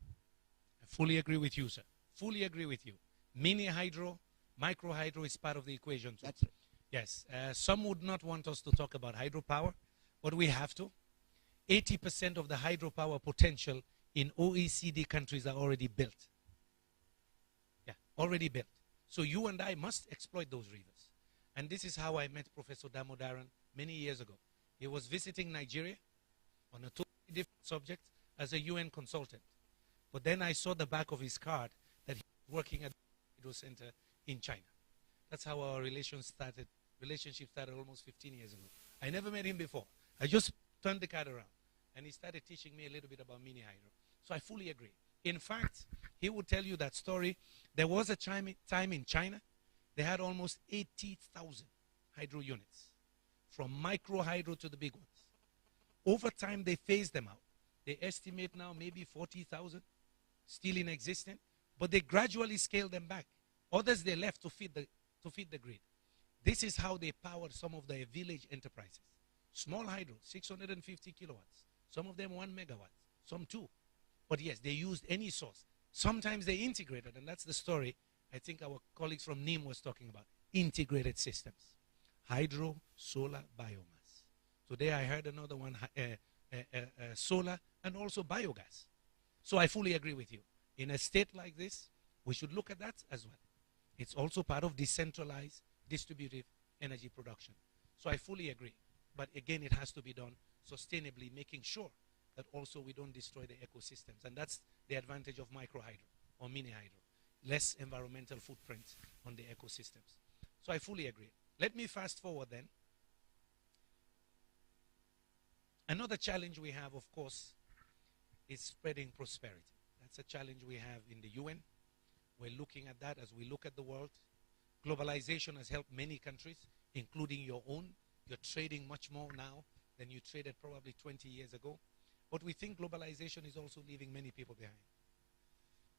I fully agree with you, sir. Fully agree with you. Mini hydro, micro hydro is part of the equation too. That's right. Yes, some would not want us to talk about hydropower, but we have to. 80% of the hydropower potential in OECD countries are already built. Yeah, already built. So you and I must exploit those rivers. And this is how I met Professor Damodaran many years ago. He was visiting Nigeria on a totally different subject as a UN consultant. But then I saw the back of his card that he was working at the hydro center in China. That's how our relationship started almost 15 years ago. I never met him before. I just turned the card around, and he started teaching me a little bit about mini hydro. So I fully agree. In fact, he would tell you that story. There was a time in China, they had almost 80,000 hydro units, from micro hydro to the big ones. Over time, they phased them out. They estimate now maybe 40,000 still in existence, but they gradually scaled them back. Others they left to feed the grid. This is how they powered some of their village enterprises. Small hydro, 650 kilowatts. Some of them 1 megawatt, some 2. But yes, they used any source. Sometimes they integrated, and that's the story I think our colleagues from NIM was talking about. Integrated systems. Hydro, solar, biomass. Today I heard another one, solar and also biogas. So I fully agree with you. In a state like this, we should look at that as well. It's also part of decentralized, distributive energy production. So I fully agree. But again, it has to be done sustainably, making sure that also we don't destroy the ecosystems. And that's the advantage of micro hydro or mini hydro. Less environmental footprint on the ecosystems. So I fully agree. Let me fast forward then. Another challenge we have, of course, is spreading prosperity. That's a challenge we have in the UN. We're looking at that as we look at the world. Globalization has helped many countries, including your own. You're trading much more now than you traded probably 20 years ago. But we think globalization is also leaving many people behind.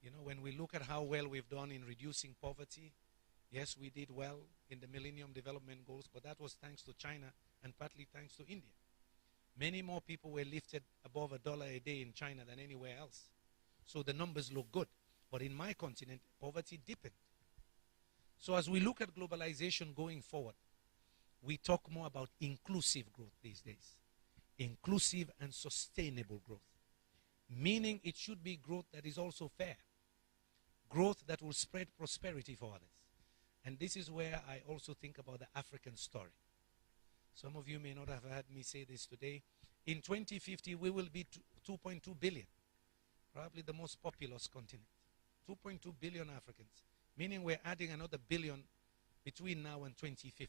You know, when we look at how well we've done in reducing poverty, yes, we did well in the Millennium Development Goals, but that was thanks to China and partly thanks to India. Many more people were lifted above $1 a day in China than anywhere else. So the numbers look good. But in my continent, poverty deepened. So as we look at globalization going forward, we talk more about inclusive growth these days. Inclusive and sustainable growth. Meaning it should be growth that is also fair. Growth that will spread prosperity for others. And this is where I also think about the African story. Some of you may not have heard me say this today. In 2050, we will be 2.2 billion. Probably the most populous continent. 2.2 billion Africans. Meaning we're adding another billion between now and 2050.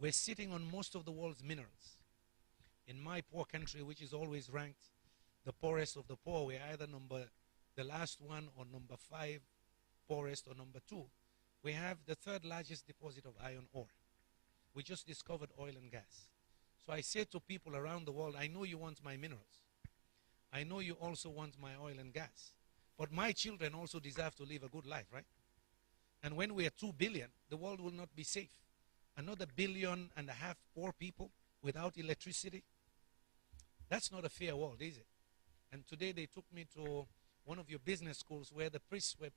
We're sitting on most of the world's minerals. In my poor country, which is always ranked the poorest of the poor, we're either the last one or number 5 poorest or number 2. We have the 3rd largest deposit of iron ore. We just discovered oil and gas. So I say to people around the world, I know you want my minerals. I know you also want my oil and gas. But my children also deserve to live a good life, right? And when we are 2 billion, the world will not be safe. Another 1.5 billion poor people without electricity. That's not a fair world, is it? And today they took me to one of your business schools where the priests were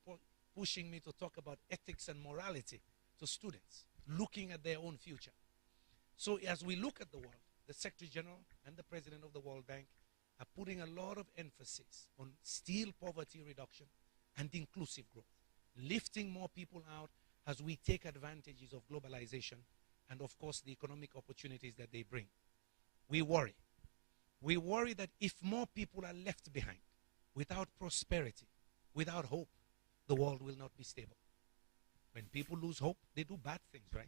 pushing me to talk about ethics and morality to students, looking at their own future. So as we look at the world, the Secretary General and the President of the World Bank are putting a lot of emphasis on still poverty reduction and inclusive growth, lifting more people out as we take advantages of globalization and, of course, the economic opportunities that they bring. We worry. We worry that if more people are left behind without prosperity, without hope, the world will not be stable. When people lose hope, they do bad things, right?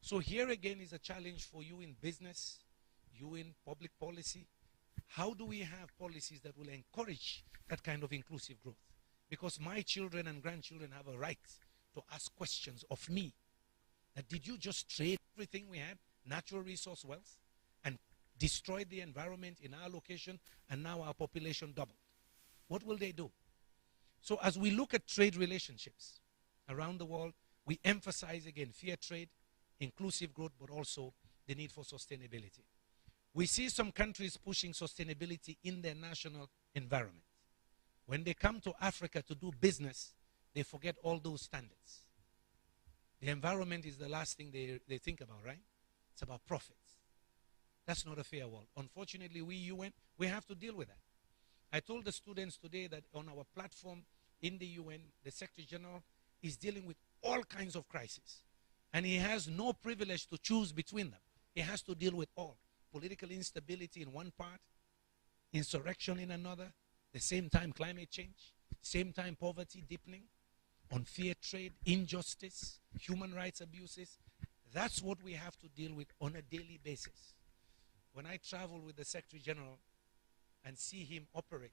So here again is a challenge for you in business, you in public policy. How do we have policies that will encourage that kind of inclusive growth? Because my children and grandchildren have a right to ask questions of me. That did you just trade everything we had, natural resource wealth, and destroy the environment in our location, and now our population doubled? What will they do? So as we look at trade relationships around the world, we emphasize again fair trade, inclusive growth, but also the need for sustainability. We see some countries pushing sustainability in their national environment. When they come to Africa to do business, they forget all those standards. The environment is the last thing they think about, right? It's about profits. That's not a fair world. Unfortunately, we UN, we have to deal with that. I told the students today that on our platform in the UN, the Secretary General is dealing with all kinds of crises. And he has no privilege to choose between them. He has to deal with all. Political instability in one part, insurrection in another, the same time climate change, same time poverty deepening, unfair trade, injustice, human rights abuses. That's what we have to deal with on a daily basis. When I travel with the Secretary General and see him operate,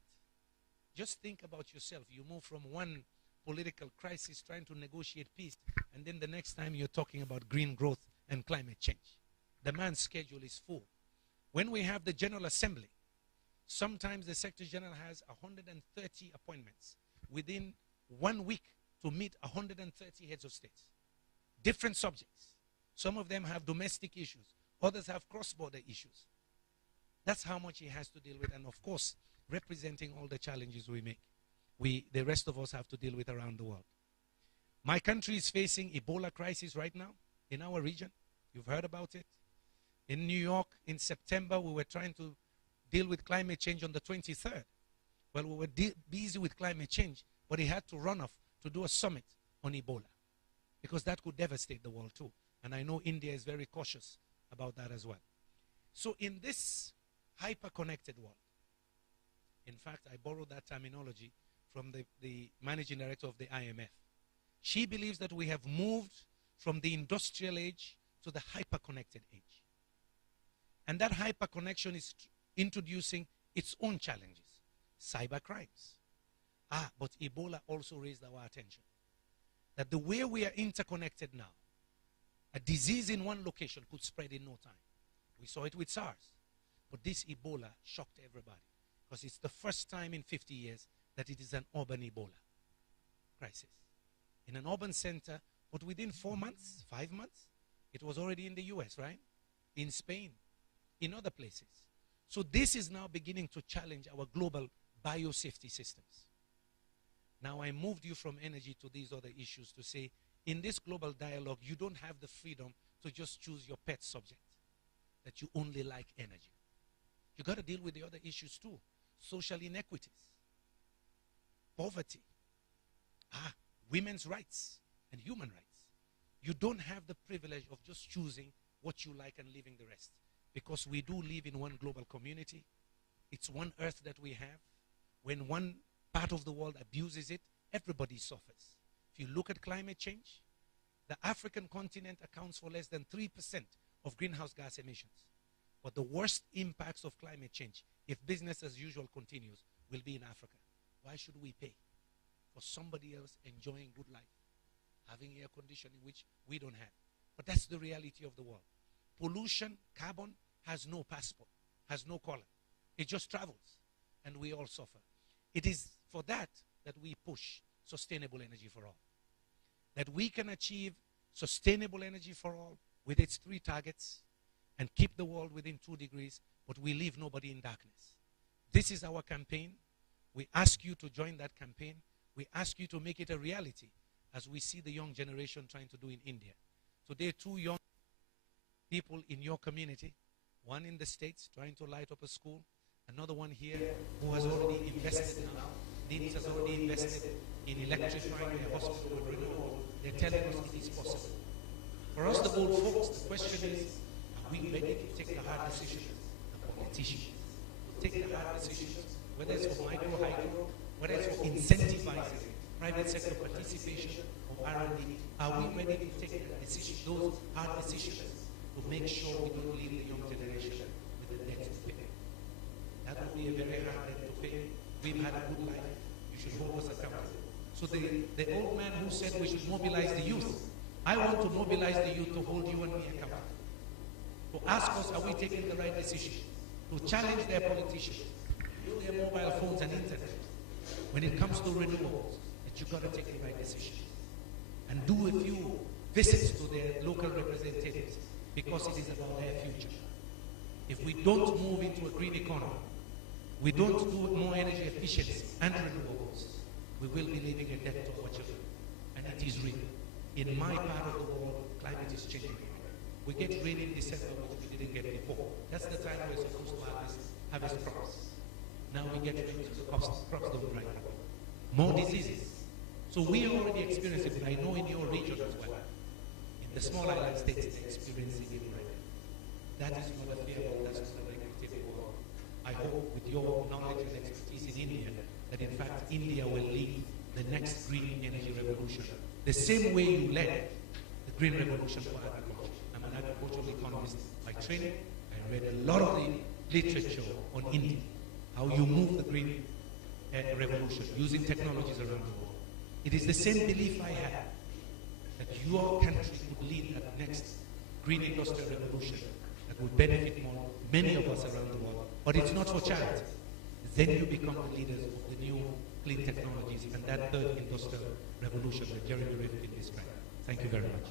just think about yourself. You move from one political crisis trying to negotiate peace, and then the next time you're talking about green growth and climate change. The man's schedule is full. When we have the General Assembly, sometimes the Secretary General has 130 appointments within 1 week to meet 130 heads of states. Different subjects. Some of them have domestic issues. Others have cross-border issues. That's how much he has to deal with. And of course, representing all the challenges we make. The rest of us have to deal with around the world. My country is facing Ebola crisis right now in our region. You've heard about it. In New York, in September, we were trying to deal with climate change on the 23rd. Well, we were busy with climate change, but he had to run off to do a summit on Ebola because that could devastate the world too. And I know India is very cautious about that as well. So in this hyper-connected world, in fact, I borrowed that terminology from the managing director of the IMF. She believes that we have moved from the industrial age to the hyper-connected age. And that hyper-connection is introducing its own challenges. Cyber crimes. But Ebola also raised our attention. That the way we are interconnected now, a disease in one location could spread in no time. We saw it with SARS. But this Ebola shocked everybody because it's the first time in 50 years that it is an urban Ebola crisis. In an urban center, but within 4 months, 5 months, it was already in the US, right? In Spain, in other places. So this is now beginning to challenge our global biosafety systems. Now I moved you from energy to these other issues to say, in this global dialogue, you don't have the freedom to just choose your pet subject, that you only like energy. You got to deal with the other issues too. Social inequities, poverty, women's rights and human rights. You don't have the privilege of just choosing what you like and leaving the rest. Because we do live in one global community. It's one earth that we have. When one part of the world abuses it, everybody suffers. If you look at climate change, the African continent accounts for less than 3% of greenhouse gas emissions. But the worst impacts of climate change, if business as usual continues, will be in Africa. Why should we pay for somebody else enjoying good life, having air conditioning, which we don't have? But that's the reality of the world. Pollution, carbon, has no passport, has no color. It just travels, and we all suffer. It is for that that we push sustainable energy for all. That we can achieve sustainable energy for all with its 3 targets and keep the world within 2 degrees, but we leave nobody in darkness. This is our campaign. We ask you to join that campaign. We ask you to make it a reality as we see the young generation trying to do in India. Today, 2 young people in your community, one in the States trying to light up a school, another one here who has already invested now. NIMS has already invested in electrifying their hospital with renewable. They're telling us it is possible. For us, the old folks, the question is, are we ready to take the hard decisions? The politicians take the hard decisions, whether it's for micro-hydro, whether it's for incentivizing private sector participation or R&D. Are we ready to take those hard decisions to make sure we don't leave the young generation with a debt to pay? That would be a very hard debt to pay. We've had a good life. You should hold us accountable. So the old man who said we should mobilize the youth, I want to mobilize the youth to hold you and me accountable. To ask us, are we taking the right decision? To challenge their politicians, use their mobile phones and internet. When it comes to renewables, that you've got to take the right decision. And do a few visits to their local representatives because it is about their future. If we don't move into a green economy, we don't do more energy efficiency and renewables, we will be living a death of our children. And it is real. In my part of the world, climate is changing. We get rain in December, which we didn't get before. That's the time we're supposed to harvest crops. Now we get rain, so crops don't dry up. More diseases. So we are already experiencing it, but I know in your region as well. In the small island states, they're experiencing it right now. That is not a fear of that's not a negative world. I hope with your knowledge and expertise in India, that in fact India will lead the next green energy revolution. The same way you led the green revolution for agriculture. I'm an agricultural economist by training. I read a lot of the literature on India, how you move the green revolution using technologies around the world. It is the same belief I have that your country would lead that next green industrial revolution that would benefit many of us around the world. But it's not for charity. Then you become the leaders of the new clean technologies and that third industrial revolution that Jeremy Rifkin described. Thank you very much.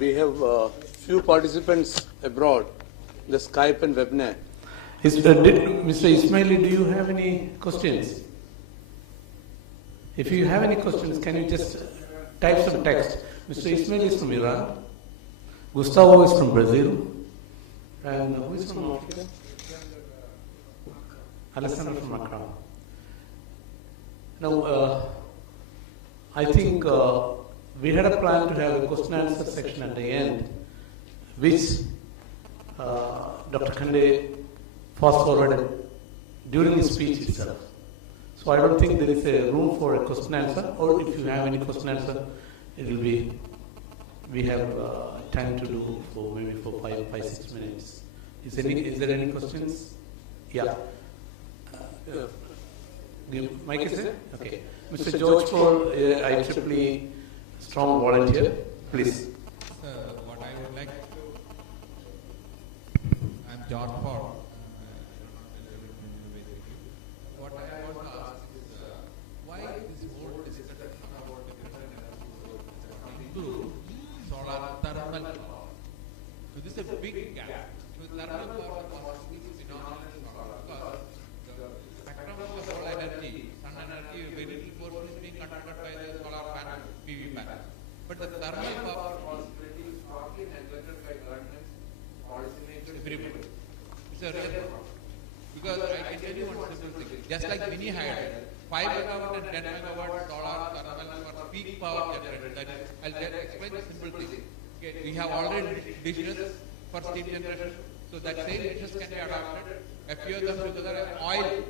We have few participants abroad, the Skype and webinar. Mr. Ismaili, do you have any questions? If you have any questions, can you just type some text? Mr. Ismaili is from Iran. Gustavo is from Brazil. And who is from Africa? Alessandro from Accra. Now, I think we had a plan to have a question and answer section at the end, which Dr. Khande fast forwarded during his speech itself. So I don't think there is a room for a question and answer, or if you have any question and answer, it will be, we have time to do for maybe for 5-6 minutes. Is there any questions? Yeah. Mic is there? Okay. Mr. George for IEEE strong volunteer, please. What I would like to, I'm George Paul. What I want to ask is, why this whole discussion about different energy include solar thermal power? So this is a big gap. So thermal power possibly is phenomenal because the spectrum of the whole energy, sun energy, very little portion is being conducted by the solar panel, PV panel. But the thermal power possibility is partly neglected by governments, policymakers, everybody. It's a real problem. Because I can tell you one simple thing. Just like mini hydro, 5 megawatt and 10 megawatt solar thermal for peak power generated. I'll explain the simple thing. Okay, we have already dishes for steam generation. So that same dishes can be adapted. A few of them together, oil,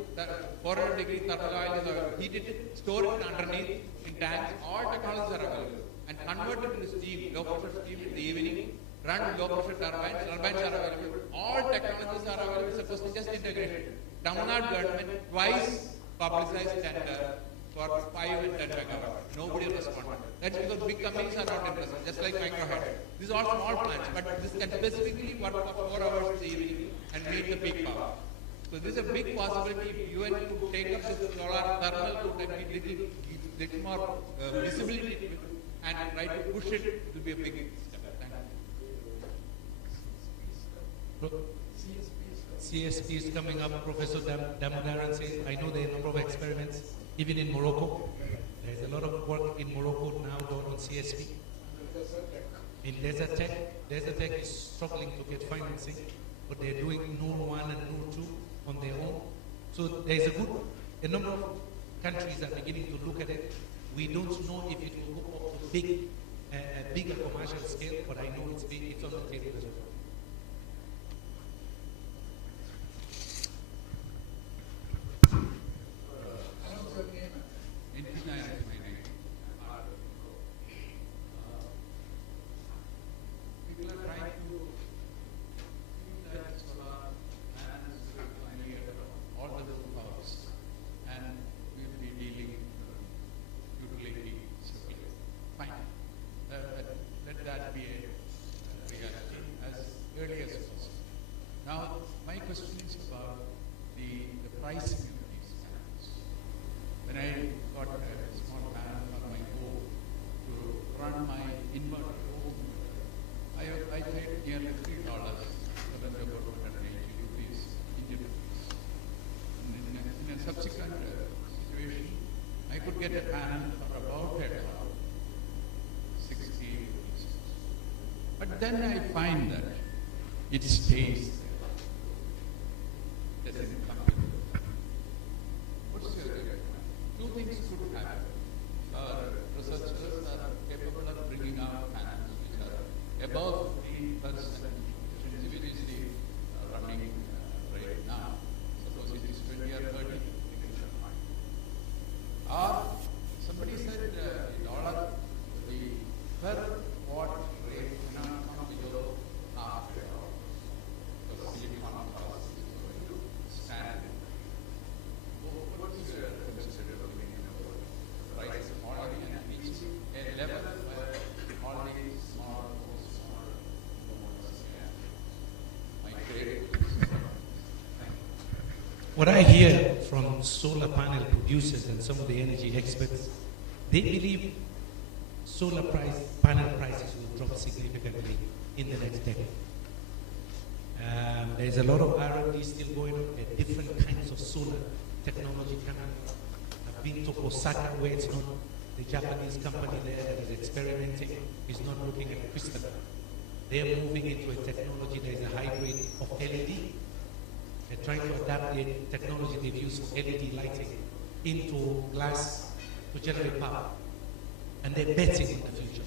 400 degree thermal oil is heated, stored underneath in tanks. All technologies are available. And converted into steam, low pressure steam in the evening, run low pressure turbines are available. All technologies are available, supposed to just integrate. Tamil Nadu government twice publicized tender for 5 and 10 megawatt. Nobody responded. That's because big companies are not interested, just like microhydro. These are all small plants, but this can specifically work for 4 hours in the evening and meet the peak power. So this is a big possibility. If UN could take up this solar thermal could be little more visibility and try to push it, it will be a big step. Thank you. CSP is coming up. Professor Damodaran says, I know there are a number of experiments, even in Morocco. There's a lot of work in Morocco now done on CSP. In Desert Tech is struggling to get financing, but they're doing Noor 1 and Noor 2 on their own. So there's a number of countries are beginning to look at it. We don't know if it will go up to bigger commercial scale, but I know it's big, it's on the table as well. Let that be a reality. As run my inverter home. I paid nearly $3 for the about 180 rupees, Indian rupees. And in a subsequent situation, I could get a panel for about $60 rupees. But then I find that it stays there. Doesn't come to it. What's your recommendation? Two things could happen. Researchers are capable of bringing out panels which are above 15% efficiency, which is the running rate now. Suppose it is 20 or 30, we can find. Or somebody said the dollar, the per watt rate cannot come below half a dollar. Because silicon cost is going to stand. What is your considered looking at the price of already and reaching a level where already small migrate? What I hear from solar panel producers and some of the energy experts, they believe panel prices will drop significantly in the next decade. There's a lot of R&D still going on at different kinds of solar technology coming. I've been to Osaka, where it's not the Japanese company there that is experimenting, is not looking at crystal. They're moving into a technology that is a hybrid of LED. They're trying to adapt the technology they've used for LED lighting into glass to generate power. And they're betting on the future.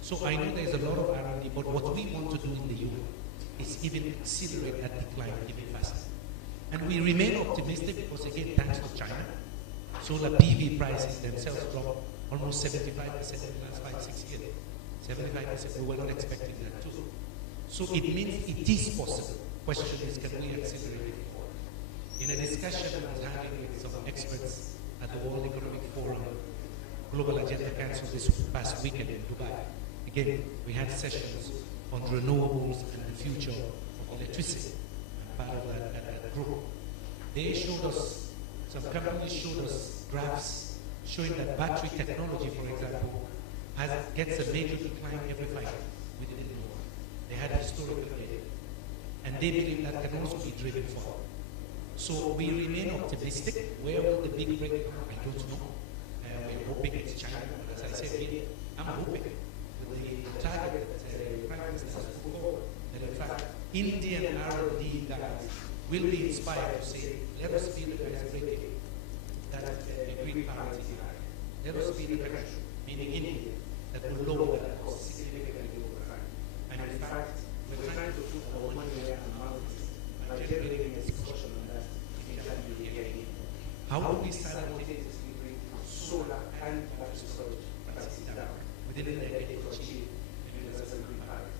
So I know there's a lot of R&D, but what we want to do in the UN is even accelerate that decline even faster. And we remain optimistic because, again, thanks to China, solar PV prices themselves dropped almost 75% in the last 5-6 years. 75%, we were not expecting that too. So it means it is possible. Question is, can we accelerate it forward? In a discussion I was having with some experts at the World Economic Forum Global Agenda Council this past weekend in Dubai, again, we had sessions on renewables and the future of electricity. I'm part of that group. They showed us, some companies showed us graphs showing that battery technology, for example, gets a major decline every 5 years within the world. They had historical data. And they believe that can also be driven forward. So we remain optimistic. Where will the big break come? I don't know. We're hoping it's China. As I said here, I'm hoping with the target that Prime Minister has put forward, that in fact Indian R&D guys will be inspired to say, let us be the guys breaking that green parity. Let us be the country, meaning India, that will lower that cost significantly over time. And in fact, we're trying to put our money where our mouth is by generating a discussion on that in January. How do we simultaneously bring solar and battery storage prices down within a decade to achieve a universal green parity?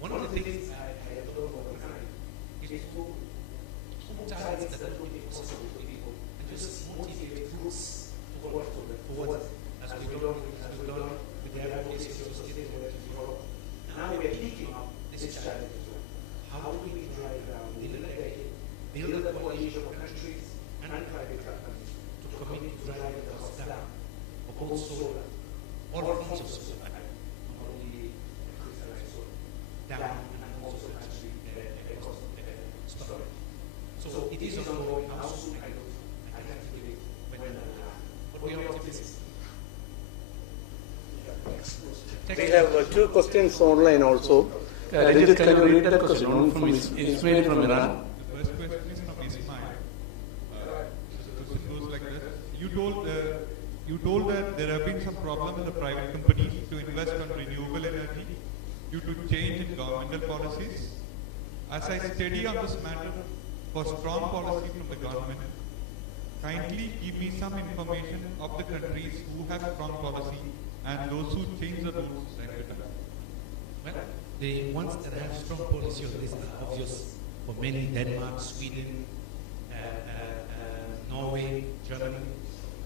One of the things I have done over time is to put targets that don't be possible for people and just motivate groups to work towards it, as we've done with the advocacy of state to Europe. Now we're picking up this challenge as well. How do we drive down within a decade, build a coalition of countries and private companies to commit to driving the cost down of both solar, all forms of solar, not only crystallized solar, down and also actually cost storage. So it is ongoing. How soon I can't give it when but we are optimistic. We have 2 questions online also. Rajit, can you read that question? One from Ismail from Iran. The first question is from Ismail. The question goes like this. You told that there have been some problems in the private companies to invest on renewable energy due to change in governmental policies. As I study on this matter for strong policy from the government, kindly give me some information of the countries who have strong policy and those who change the rules time to time. Well, the ones that have strong policy on this are obvious for many: Denmark, Sweden, Norway, Germany.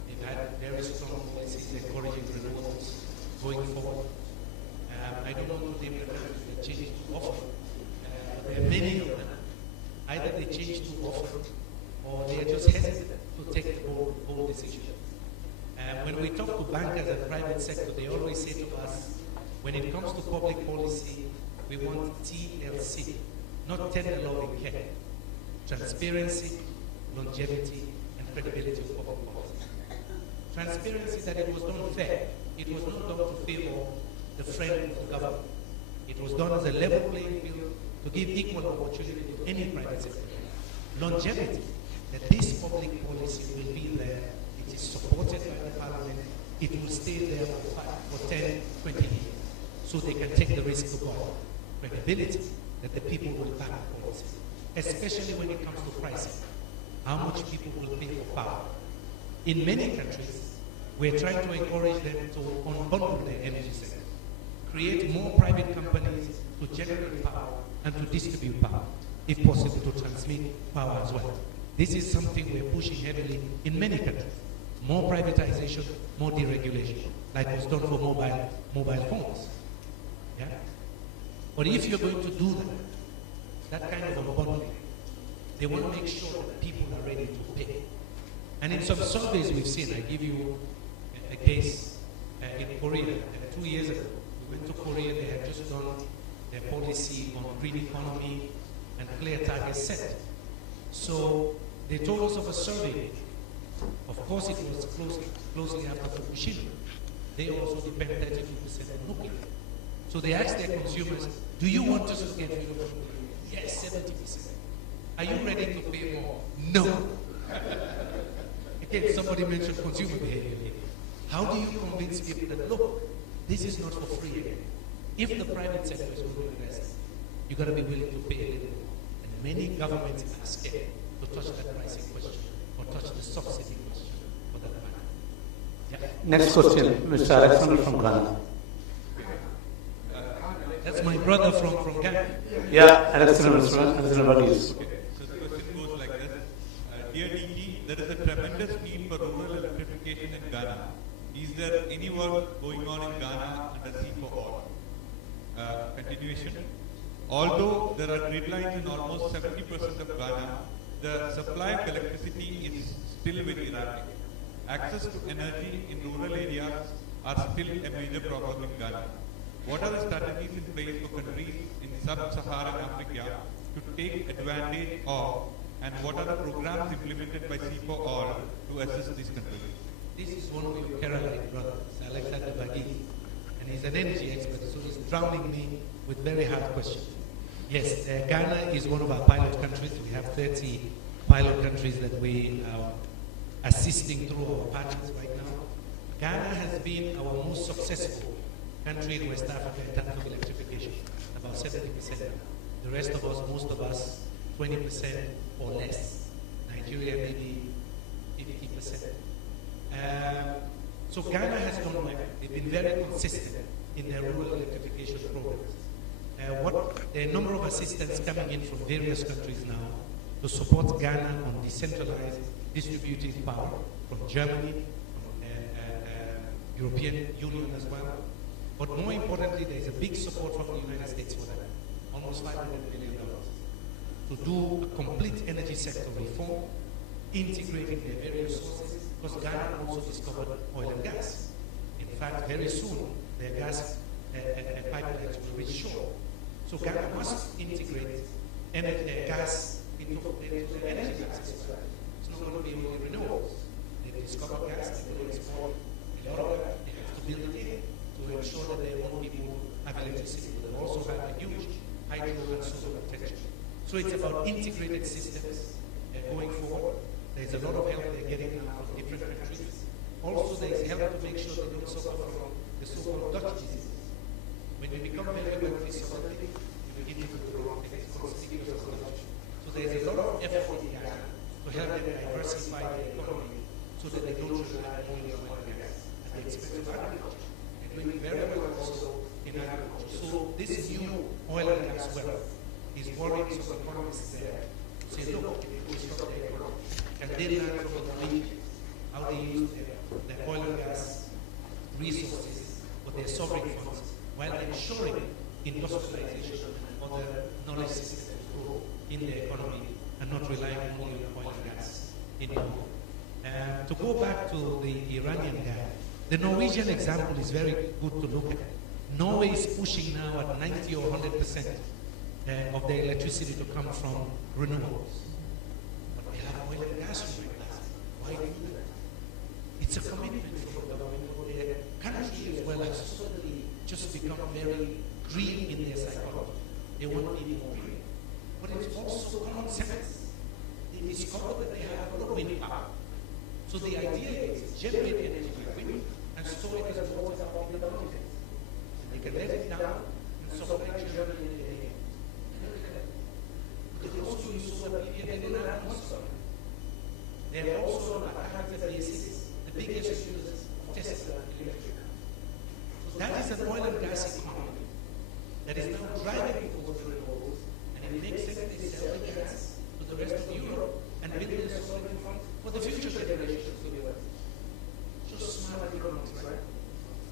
They've had very strong policies encouraging renewables going forward. I don't want to name the countries that change too often. There are many of them. Either they change too often or they are just hesitant to take bold decisions. When we talk to bankers and private sector, they always say to us, when it comes to public policy, we want TLC, not tender-loving care. Transparency, longevity, and credibility of public policy. Transparency that it was done fair. It was not done to favor the friend of the government. It was done as a level playing field to give equal opportunity to any private sector. Longevity, that this public policy will be there, it is supported by the parliament, it will stay there for 10, 20 years, so they can take the risk to borrow. Credibility, that the people will back the policy, especially when it comes to pricing. How much people will pay for power. In many countries, we're trying to encourage them to unbundle their energy sector, create more private companies to generate power and to distribute power, if possible to transmit power as well. This is something we're pushing heavily in many countries. More privatization, more deregulation, like was done for mobile phones. Yeah? But if you're going to do that kind of unbundling, they want to make sure that people are ready to pay. And in some surveys we've seen, I give you a case in Korea. 2 years ago, we went to Korea, they had just done their policy on green economy and clear targets set. So they told us of a survey. Of course, it was closely after Fukushima. They also depend 32% on nuclear. So they asked their consumers, do you want us to get rid of nuclear? Yes, 70%. Are you ready to pay more? No. Again, somebody mentioned consumer behavior. How do you convince people that, look, this is not for free again? If the private sector is going to invest, you've got to be willing to pay a little more. And many governments are scared to touch that pricing question or touch the subsidy question for that matter. Yeah. Next question, Mr. Alexander from Ghana. That's my brother from Ghana. Yeah, Alexander Basheer. Okay, so the question goes like this. Dear DG, there is a tremendous need for rural electrification in Ghana. Is there any work going on in Ghana under C for All? Continuation. Although there are grid lines in almost 70% of Ghana, the supply of electricity is still very erratic. Access to energy in rural areas are still a major problem in Ghana. What are the strategies in place for countries in sub-Saharan Africa to take advantage of, and what are the programs implemented by C4All to assist these countries? This is one of your Kerala brothers, Alexander Baghi, and he's an energy expert, so he's drowning me with very hard questions. Yes, Ghana is one of our pilot countries. We have 30 pilot countries that we are assisting through our partners right now. Ghana has been our most successful country in West Africa in terms of electrification, about 70%. The rest of us, most of us, 20% or less. Nigeria maybe 50%. So Ghana has done well. They've been very consistent in their rural electrification programs. There are a number of assistance coming in from various countries now to support Ghana on decentralized distributing power from Germany, from European Union as well. But more importantly, there is a big support from the United States for that, almost $500 billion, to do a complete energy sector reform, integrating their various sources, because Ghana also discovered oil and gas. In fact, very soon, their gas pipelines will reach shore. So Ghana must integrate gas into the energy mix. It's not going to be only renewables. They've discovered gas, they're going to export a lot of that. They have to build it in to ensure that their own people have electricity. They also have a huge hydro and solar potential. So it's about integrated systems going forward. There's a lot of help they're getting now from different countries. Also, there's help to make sure they don't suffer from the so-called Dutch disease. When you become very wealthy suddenly, you begin to do the wrong things. It's called stickers of Dutch. So there's a lot of effort in Ghana to help them diversify their economy so that they don't rely only on oil and gas at the expense of agriculture. They're doing very well also in agriculture. So this new oil and gas wealth is worrying some economists there to say, look, if we stop the economy, can they learn from the Norwegians how they use their oil and gas resources for their sovereign funds while ensuring industrialization and other knowledge systems grow in the economy and not relying only on oil and gas in the world. To go back to the Iranian guy, the Norwegian example is very good to look at. Norway is pushing now at 90 or 100% of their electricity to come from renewables. But they have oil and gas right now. Why do that? It's a commitment from the government. The country as well has suddenly just become very green in their psychology. They want to be more green. But it's also common sense. They discovered that they have a lot of wind power. So the idea is generate energy with wind and store it as water up in the mountains. You can let it down and supply Germany in the day. They also use solar PV and they don't have much solar. They are also on a basis the biggest users of Tesla electric. So that is an oil and gas economy that is now driving towards renewables, and it makes sense they sell the gas to the rest of Europe and build their solar farms for the future generations of the US. Just smart economics, right?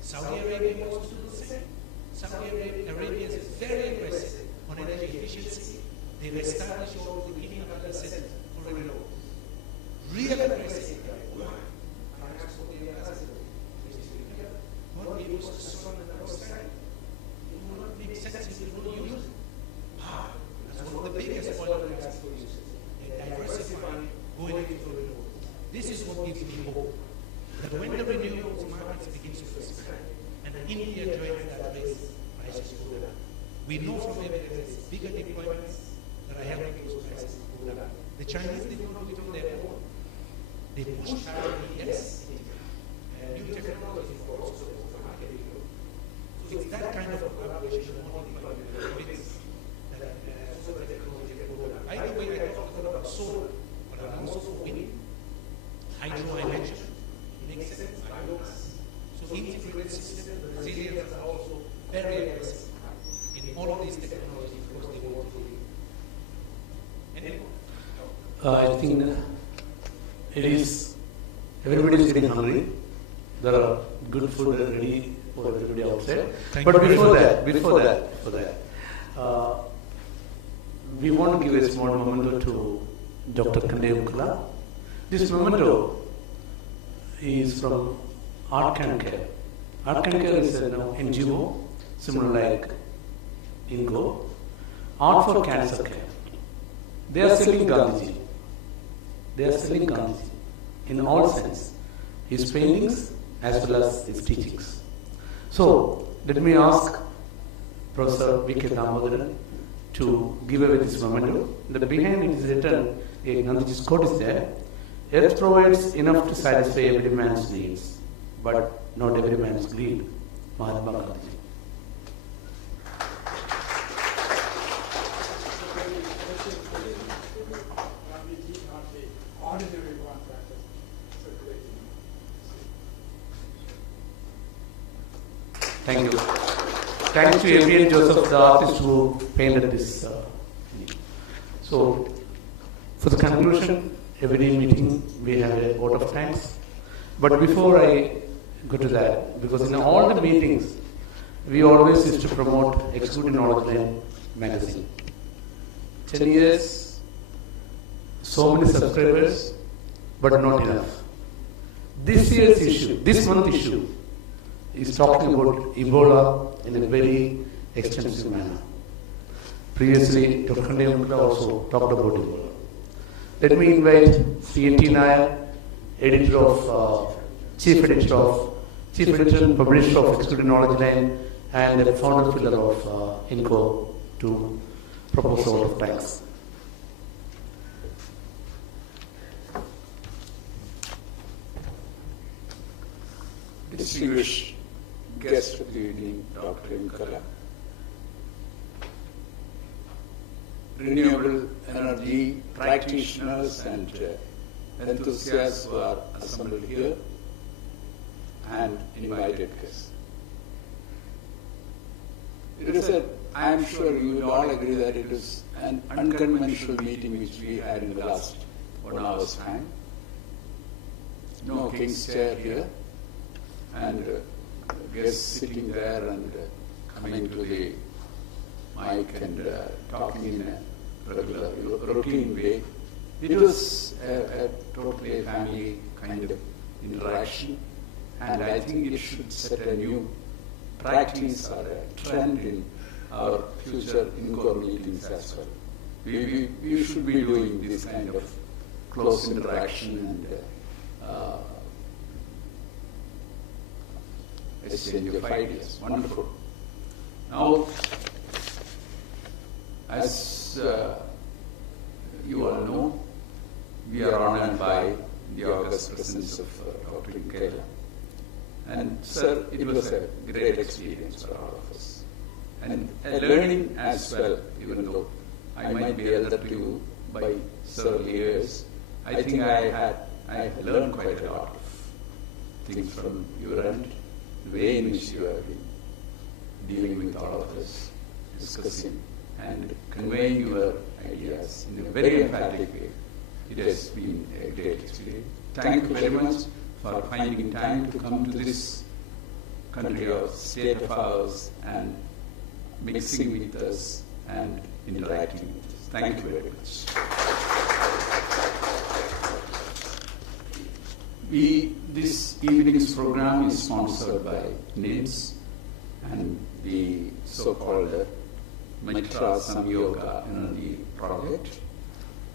Saudi Arabia wants to do the same. Saudi Arabia is very aggressive on energy efficiency. They've established all the Guinea centers for renewables. Real aggressive. Why? God gave us the sun and the sky. It will not make sense if we don't use it. That's one of the biggest oil and gas producers. They diversify going into renewables. This is what gives me hope. That when the renewables market begins to expand, and India joins that race, prices go down. We know from evidence bigger deployments that are helping those prices go down. The Chinese did not do it on their own. They pushed yes, new technology for also the market. So it's that kind of collaboration more that solar technology can go down. By the way, I talked a lot about solar, but I'm also for wind. Hydro I mentioned. Makes sense. So integrated system, Brazilians are also very aggressive in all of these technologies because they want to I think it is, everybody is getting hungry. There are good food ready for everybody outside. But before that, we want to give a small memento to Dr. Kandeyamkala. This memento is from Art Can Care. Art Can Care is an NGO, similar like Ingcore. Art for Cancer Care. They are selling Gandhiji. They are selling Gandhiji in all sense. His paintings as well as his teachings. So, let me ask Professor V.K. Damodaran to give away this memento. The behind it is written, a Gandhiji's quote is there. Earth provides enough to satisfy every man's needs, but not every man's greed. Mahatma Gandhi. Thank you. Thanks to Adrian Joseph, the artist who painted this. So, for the conclusion, every meeting we have a vote of thanks. But before I go to that, because in all the meetings, we always used to promote Excluding Knowledge Line magazine. 10 years, so many subscribers, but not enough. This year's issue, this month's issue, is talking about Ebola in a very extensive manner. Previously, Dr. Kandeyamkala also talked about Ebola. Let me invite C.N.T. Nair, editor of, chief editor and publisher of Excluding Knowledge Line, and the founder pillar of Ingcore to propose a vote of thanks. Distinguished guest of the evening, Dr. Ingcore, renewable energy practitioners and enthusiasts who are assembled here, and invited guests. It is I am sure you will all agree that it is an unconventional meeting which we had in the last 1 hour's time. No king's chair here, and guests sitting there and coming to the mic and talking in a regular, routine way. It was a totally family kind of interaction, and I think it should set a new practice or a trend in our future Ingcore meetings as well. We should be doing this kind of close interaction and exchange of ideas. Wonderful. Now, as you all know, we are honored by the august presence of Dr. Ingcore. And sir, it was a great experience for all of us. And a learning as well, even though I might be elder to you by several years. I think I had learned quite a lot of things from your end, the way in which you have been dealing with all of us, discussing and conveying your ideas in a very emphatic way. It has been a great experience. Thank you very much for finding time to come to this country of state of ours and mixing with us and interacting with us. Thank you very much. This evening's program is sponsored by NIMS and the so-called Mitra Samyoga Energy Project,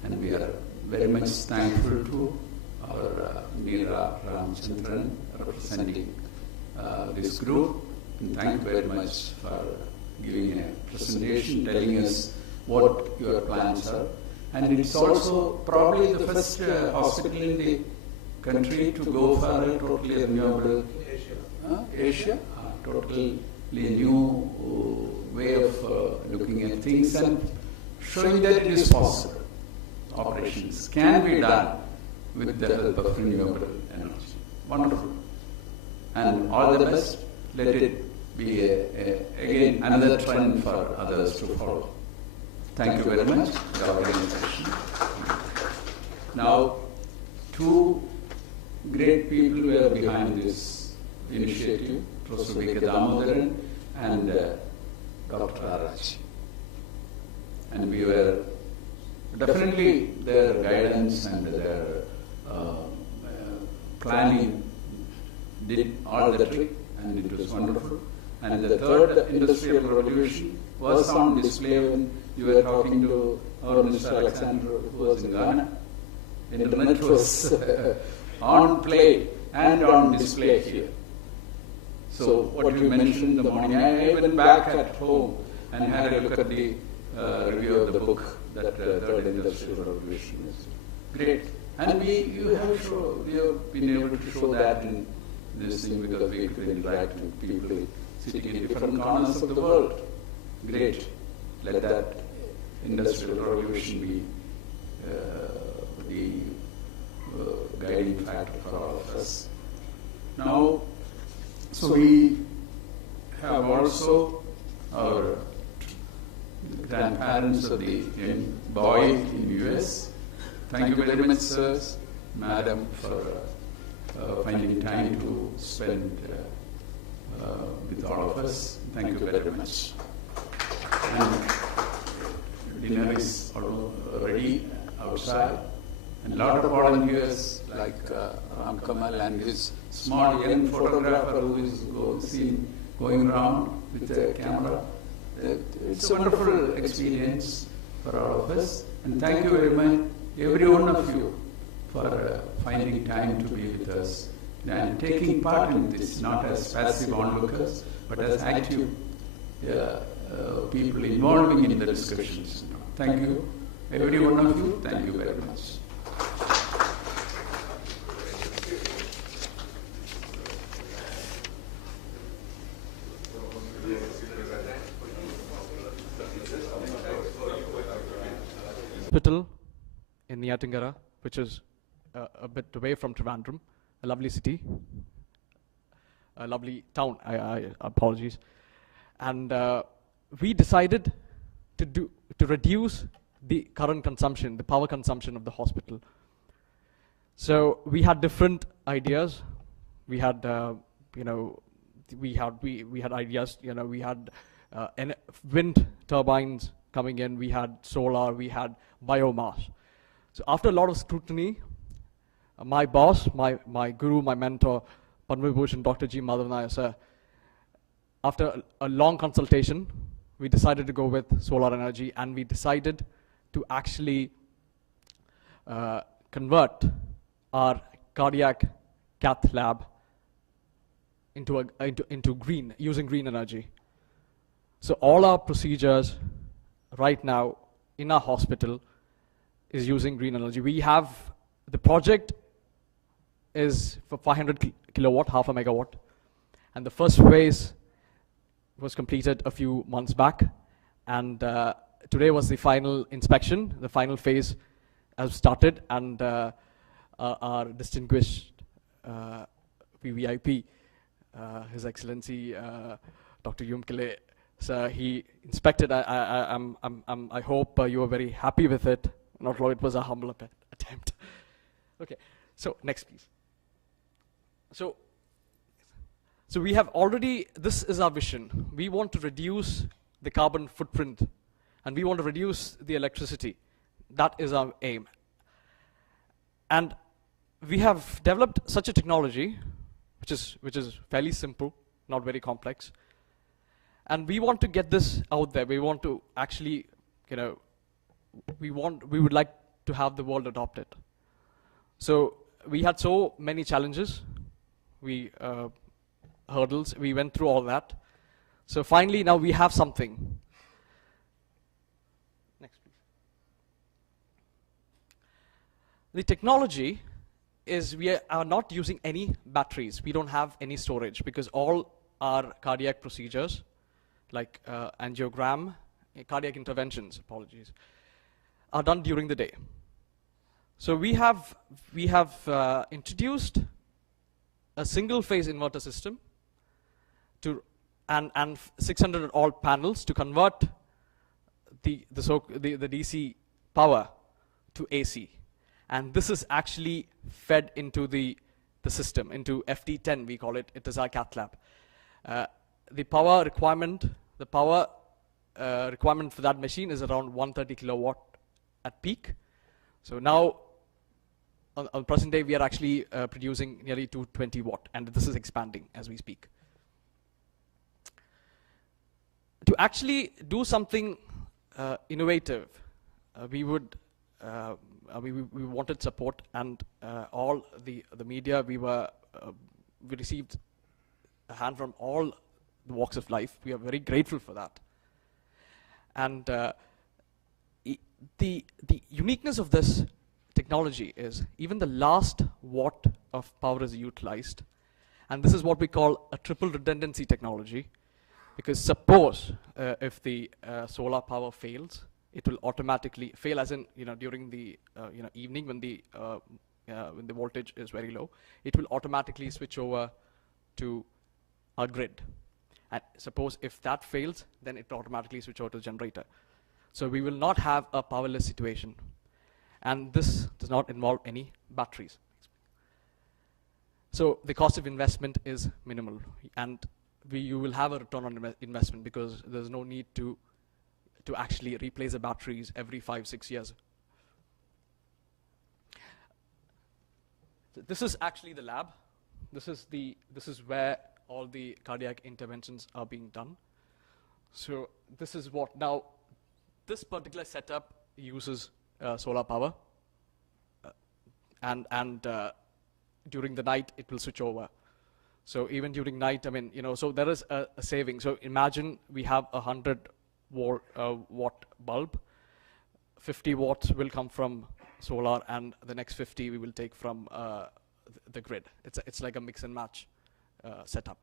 and we are very much thankful to our Meera Ramchandran representing this group, and thank you very much for giving a presentation, telling us what your plans are. And it's also probably the first hospital in the country to go for a totally renewable Asia, totally new way of looking at things and showing that it is possible. Operations can be done with the help of renewable energy. Wonderful. And all the best. Let it be again another trend for others to follow. Thank you very much for the organization. Now, two great people were behind this initiative, Professor V.K. Damodaran and Dr. Arachi. And we were definitely their guidance and their planning did all the trick, and it was wonderful. And the third industrial revolution was on display when you were talking to our Mr. Alexander, who was in Ghana. Internet was on play and on display here. So what you mentioned in the morning, I went back at home and had a look at the review of the book that Third Industrial Revolution is. Great. And you have been able to show that in this thing because we could interact with people sitting in different corners of the world. Great. Let that industrial revolution be the guiding factor for all of us. Now, so we have also our grandparents of the boy in US. Thank you very much, sirs, madam, for finding time to spend with all of us. Thank you very much. And dinner is already outside. And a lot of volunteers like Ram Kamal and his small young photographer who is seen going around with a camera. It's a wonderful experience for all of us. And thank you very much, every one of you, for finding time to be with us and taking part in this, not as passive onlookers, but as active people involving in the discussions. Thank you, every one of you. Thank you very much. Hospital in Neyatingara, which is a bit away from Trivandrum, a lovely city, a lovely town, I apologies. And we decided to reduce the current consumption, the power consumption of the hospital. So we had different ideas. We had, we had ideas. We had wind turbines coming in. We had solar. We had biomass. So after a lot of scrutiny, my boss, my guru, my mentor, Padma Vibhushan Dr. G. Madhavan sir, after a long consultation, we decided to go with solar energy, and we decided to actually convert our cardiac cath lab into green, using green energy. So all our procedures right now in our hospital is using green energy. We have, the project is for 500 kilowatt, half a megawatt, and the first phase was completed a few months back, and today was the final inspection. The final phase has started, and our distinguished VVIP, His Excellency Dr. Yumkele, sir, he inspected. I hope you are very happy with it. Not all, it was a humble attempt. Okay, so next please. So we have already, this is our vision. We want to reduce the carbon footprint, and we want to reduce the electricity. That is our aim. And we have developed such a technology, which is fairly simple, not very complex. And we want to get this out there. We want to actually, you know, we would like to have the world adopt it. So we had so many challenges, hurdles, we went through all that. So finally now we have something. Next please. The technology is, we are not using any batteries. We don't have any storage, because all our cardiac procedures, like angiogram, cardiac interventions, apologies, are done during the day. So we have introduced a single phase inverter system to and 600 odd panels to convert the DC power to AC, and this is actually fed into the system, into FT10 we call it. It is our cath lab. The power requirement for that machine is around 130 kilowatt at peak. So now on the present day we are actually producing nearly 220 watt, and this is expanding as we speak. To actually do something innovative, we wanted support, and all the media, we received a hand from all the walks of life. We are very grateful for that. And the uniqueness of this technology is even the last watt of power is utilized, and this is what we call a triple redundancy technology, because suppose if the solar power fails, it will automatically fail, as in, you know, during the evening when the voltage is very low, it will automatically switch over to our grid. And suppose if that fails, then it will automatically switch over to the generator. So we will not have a powerless situation. And this does not involve any batteries. So the cost of investment is minimal, and you will have a return on investment, because there's no need to actually replace the batteries every 5-6 years. So this is actually the lab. This is where all the cardiac interventions are being done. So this is what, now this particular setup uses solar power, and during the night it will switch over. So even during night, I mean, you know, so there is a saving. So imagine we have a 100 watt bulb. 50 watts will come from solar, and the next 50 we will take from the grid. It's like a mix and match setup.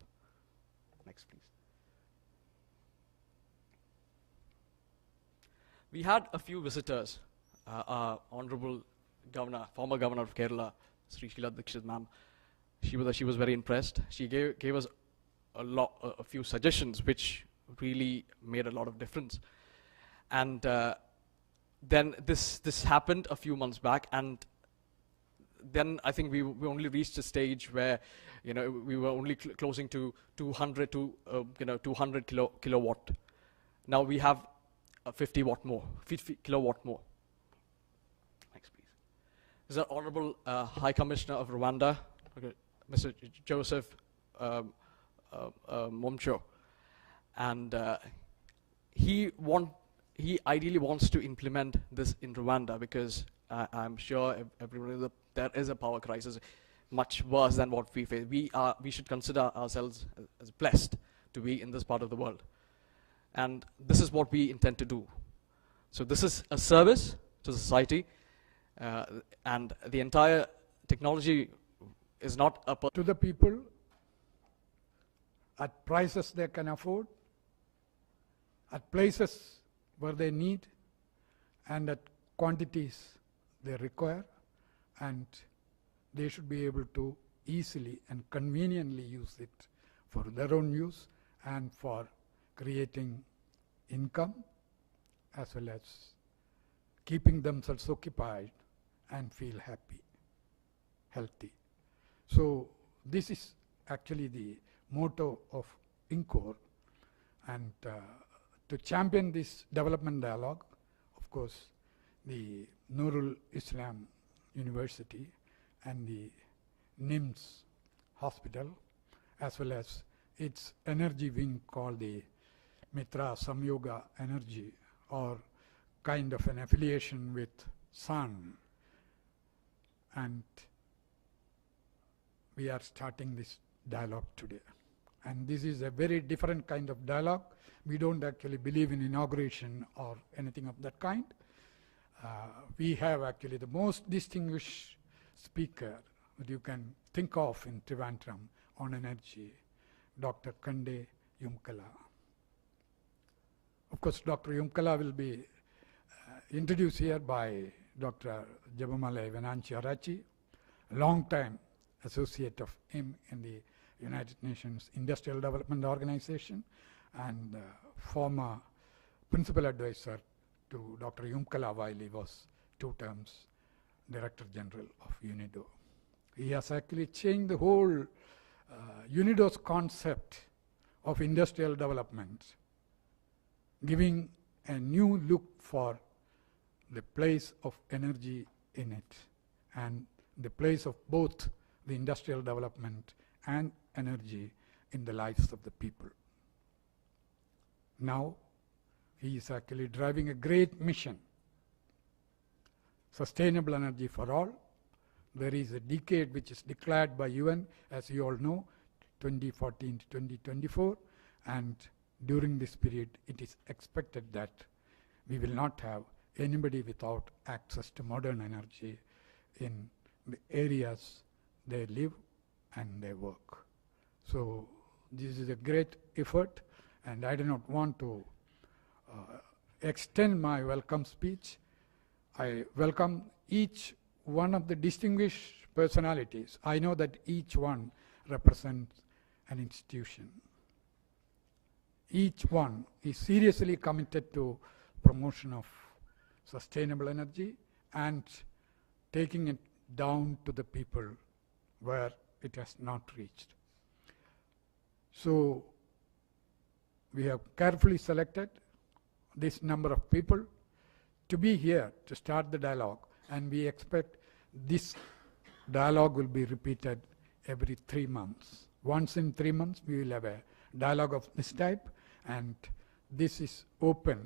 Next, please. We had a few visitors. Honorable Governor, former Governor of Kerala, Sri Sheila Dikshit ma'am. She was very impressed. She gave us a few suggestions which really made a lot of difference. And then this happened a few months back, and then I think we only reached a stage where, you know, we were only closing to 200 kilowatt. Now we have 50 watt more, 50 kilowatt more. Next, please. is the Honorable High Commissioner of Rwanda, okay, Mr. Joseph Momcho. And he ideally wants to implement this in Rwanda because I'm sure everybody there is a power crisis much worse than what we face. We should consider ourselves as blessed to be in this part of the world. And this is what we intend to do. So this is a service to society, and the entire technology is not a to the people at prices they can afford, at places where they need, and at quantities they require, and they should be able to easily and conveniently use it for their own use and for creating income as well as keeping themselves occupied and feel happy, healthy. So this is actually the motto of Ingcore, and to champion this development dialogue, of course, the Nurul Islam University and the NIMS Hospital, as well as its energy wing called the Mitra Samyoga Energy, or kind of an affiliation with Sun. And we are starting this dialogue today. And this is a very different kind of dialogue. We don't actually believe in inauguration or anything of that kind. We have actually the most distinguished speaker that you can think of in Thiruvananthapuram on energy, Dr. Kande Yumkala. Of course, Dr. Yumkala will be introduced here by Dr. Jabamale Venanchi, a long-time associate of him in the United Nations Industrial Development Organization and former principal advisor to Dr. Yumkala while he was 2 terms Director General of UNIDO. He has actually changed the whole UNIDO's concept of industrial development, giving a new look for the place of energy in it and the place of both the industrial development and energy in the lives of the people. Now, he is actually driving a great mission, sustainable energy for all. There is a decade which is declared by UN, as you all know, 2014 to 2024, and during this period it is expected that we will not have anybody without access to modern energy in the areas they live and they work. So this is a great effort, and I do not want to extend my welcome speech. I welcome each one of the distinguished personalities. I know that each one represents an institution. Each one is seriously committed to promotion of sustainable energy and taking it down to the people where it has not reached. So we have carefully selected this number of people to be here to start the dialogue, and we expect this dialogue will be repeated every 3 months. Once in 3 months we will have a dialogue of this type, and this is open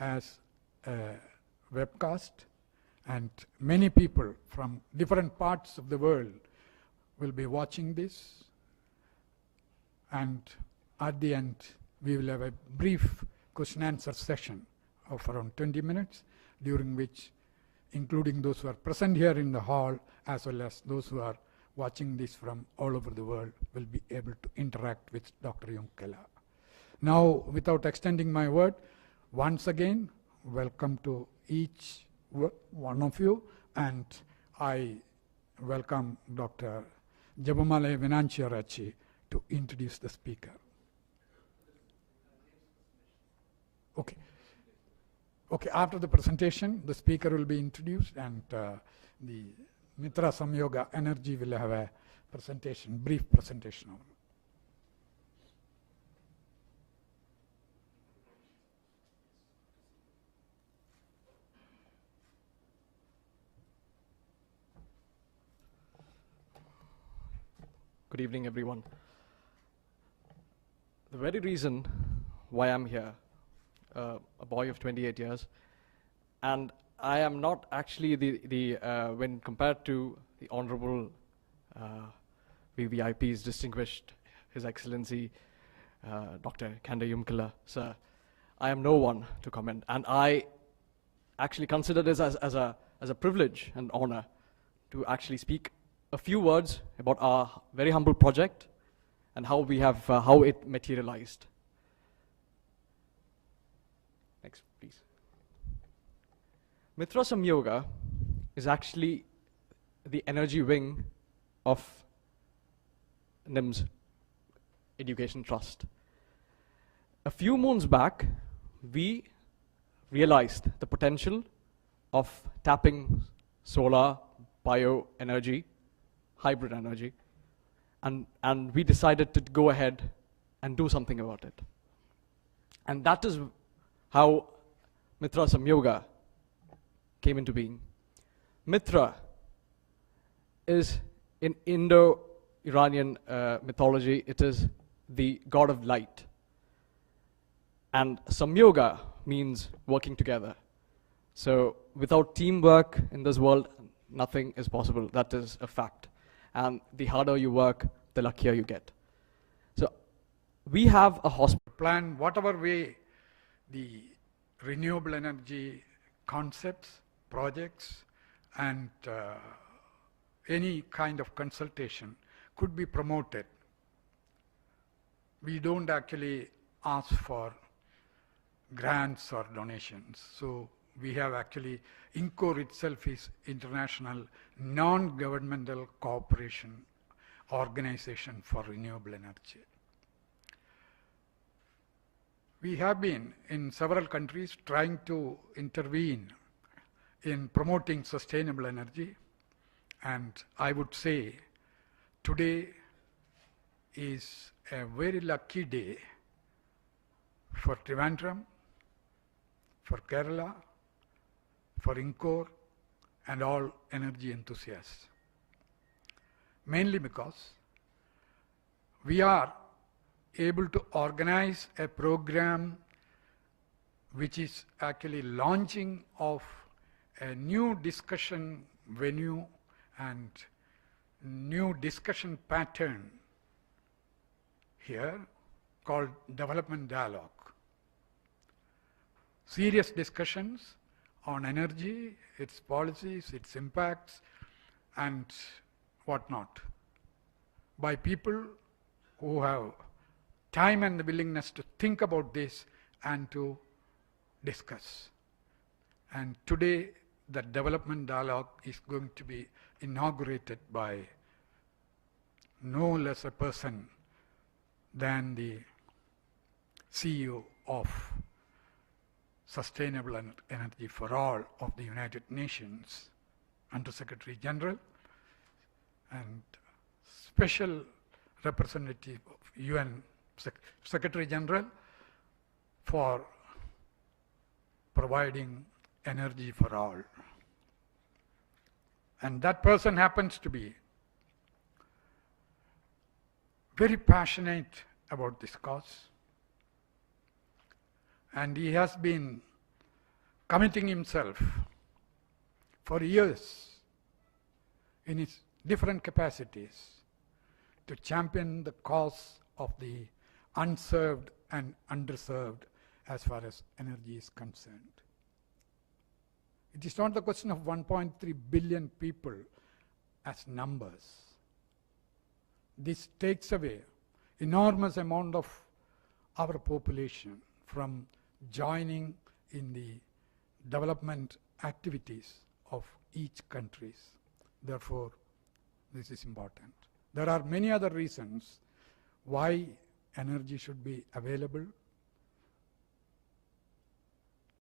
as a webcast, and many people from different parts of the world will be watching this, and at the end we will have a brief question answer session of around 20 minutes, during which, including those who are present here in the hall as well as those who are watching this from all over the world, will be able to interact with Dr. Yumkala. Now, without extending my word, once again, welcome to each one of you, and I welcome Dr. Jabamale Venanchi to introduce the speaker. Okay. Okay, after the presentation, the speaker will be introduced, and the Mitra Samyoga Energy will have a presentation, brief presentation. Good evening, everyone. The very reason why I'm here, a boy of 28 years, and I am not actually when compared to the Honorable VVIPs, distinguished His Excellency Dr. Kanda Yumkala, sir, I am no one to comment, and I actually consider this as a privilege and honor to actually speak a few words about our very humble project and how how it materialized. Next, please. Mitra Samyoga is actually the energy wing of NIMS Education Trust. A few moons back, we realized the potential of tapping solar, bioenergy, hybrid energy, and we decided to go ahead and do something about it. And that is how Mitra Samyoga came into being. Mitra is in Indo-Iranian mythology, it is the god of light. And Samyoga means working together. So without teamwork in this world, nothing is possible. That is a fact. And the harder you work, the luckier you get. So we have a hospital plan, whatever way the renewable energy concepts, projects, and any kind of consultation could be promoted. We don't actually ask for grants or donations. So we have actually, Ingcore itself is international non-governmental cooperation organization for renewable energy. We have been in several countries trying to intervene in promoting sustainable energy, and I would say today is a very lucky day for Thiruvananthapuram, for Kerala, for Ingcore, and all energy enthusiasts. Mainly because we are able to organize a program which is actually launching of a new discussion venue and new discussion pattern here called development dialogue. Serious discussions on energy, its policies, its impacts, and whatnot, by people who have time and the willingness to think about this and to discuss. And today, the development dialogue is going to be inaugurated by no less a person than the CEO of Sustainable Energy for All of the United Nations, Under Secretary General, and Special Representative of UN Secretary General for providing energy for all. And that person happens to be very passionate about this cause. And he has been committing himself for years in his different capacities to champion the cause of the unserved and underserved as far as energy is concerned. It is not the question of 1.3 billion people as numbers. This takes away enormous amount of our population from joining in the development activities of each countries. Therefore, this is important. There are many other reasons why energy should be available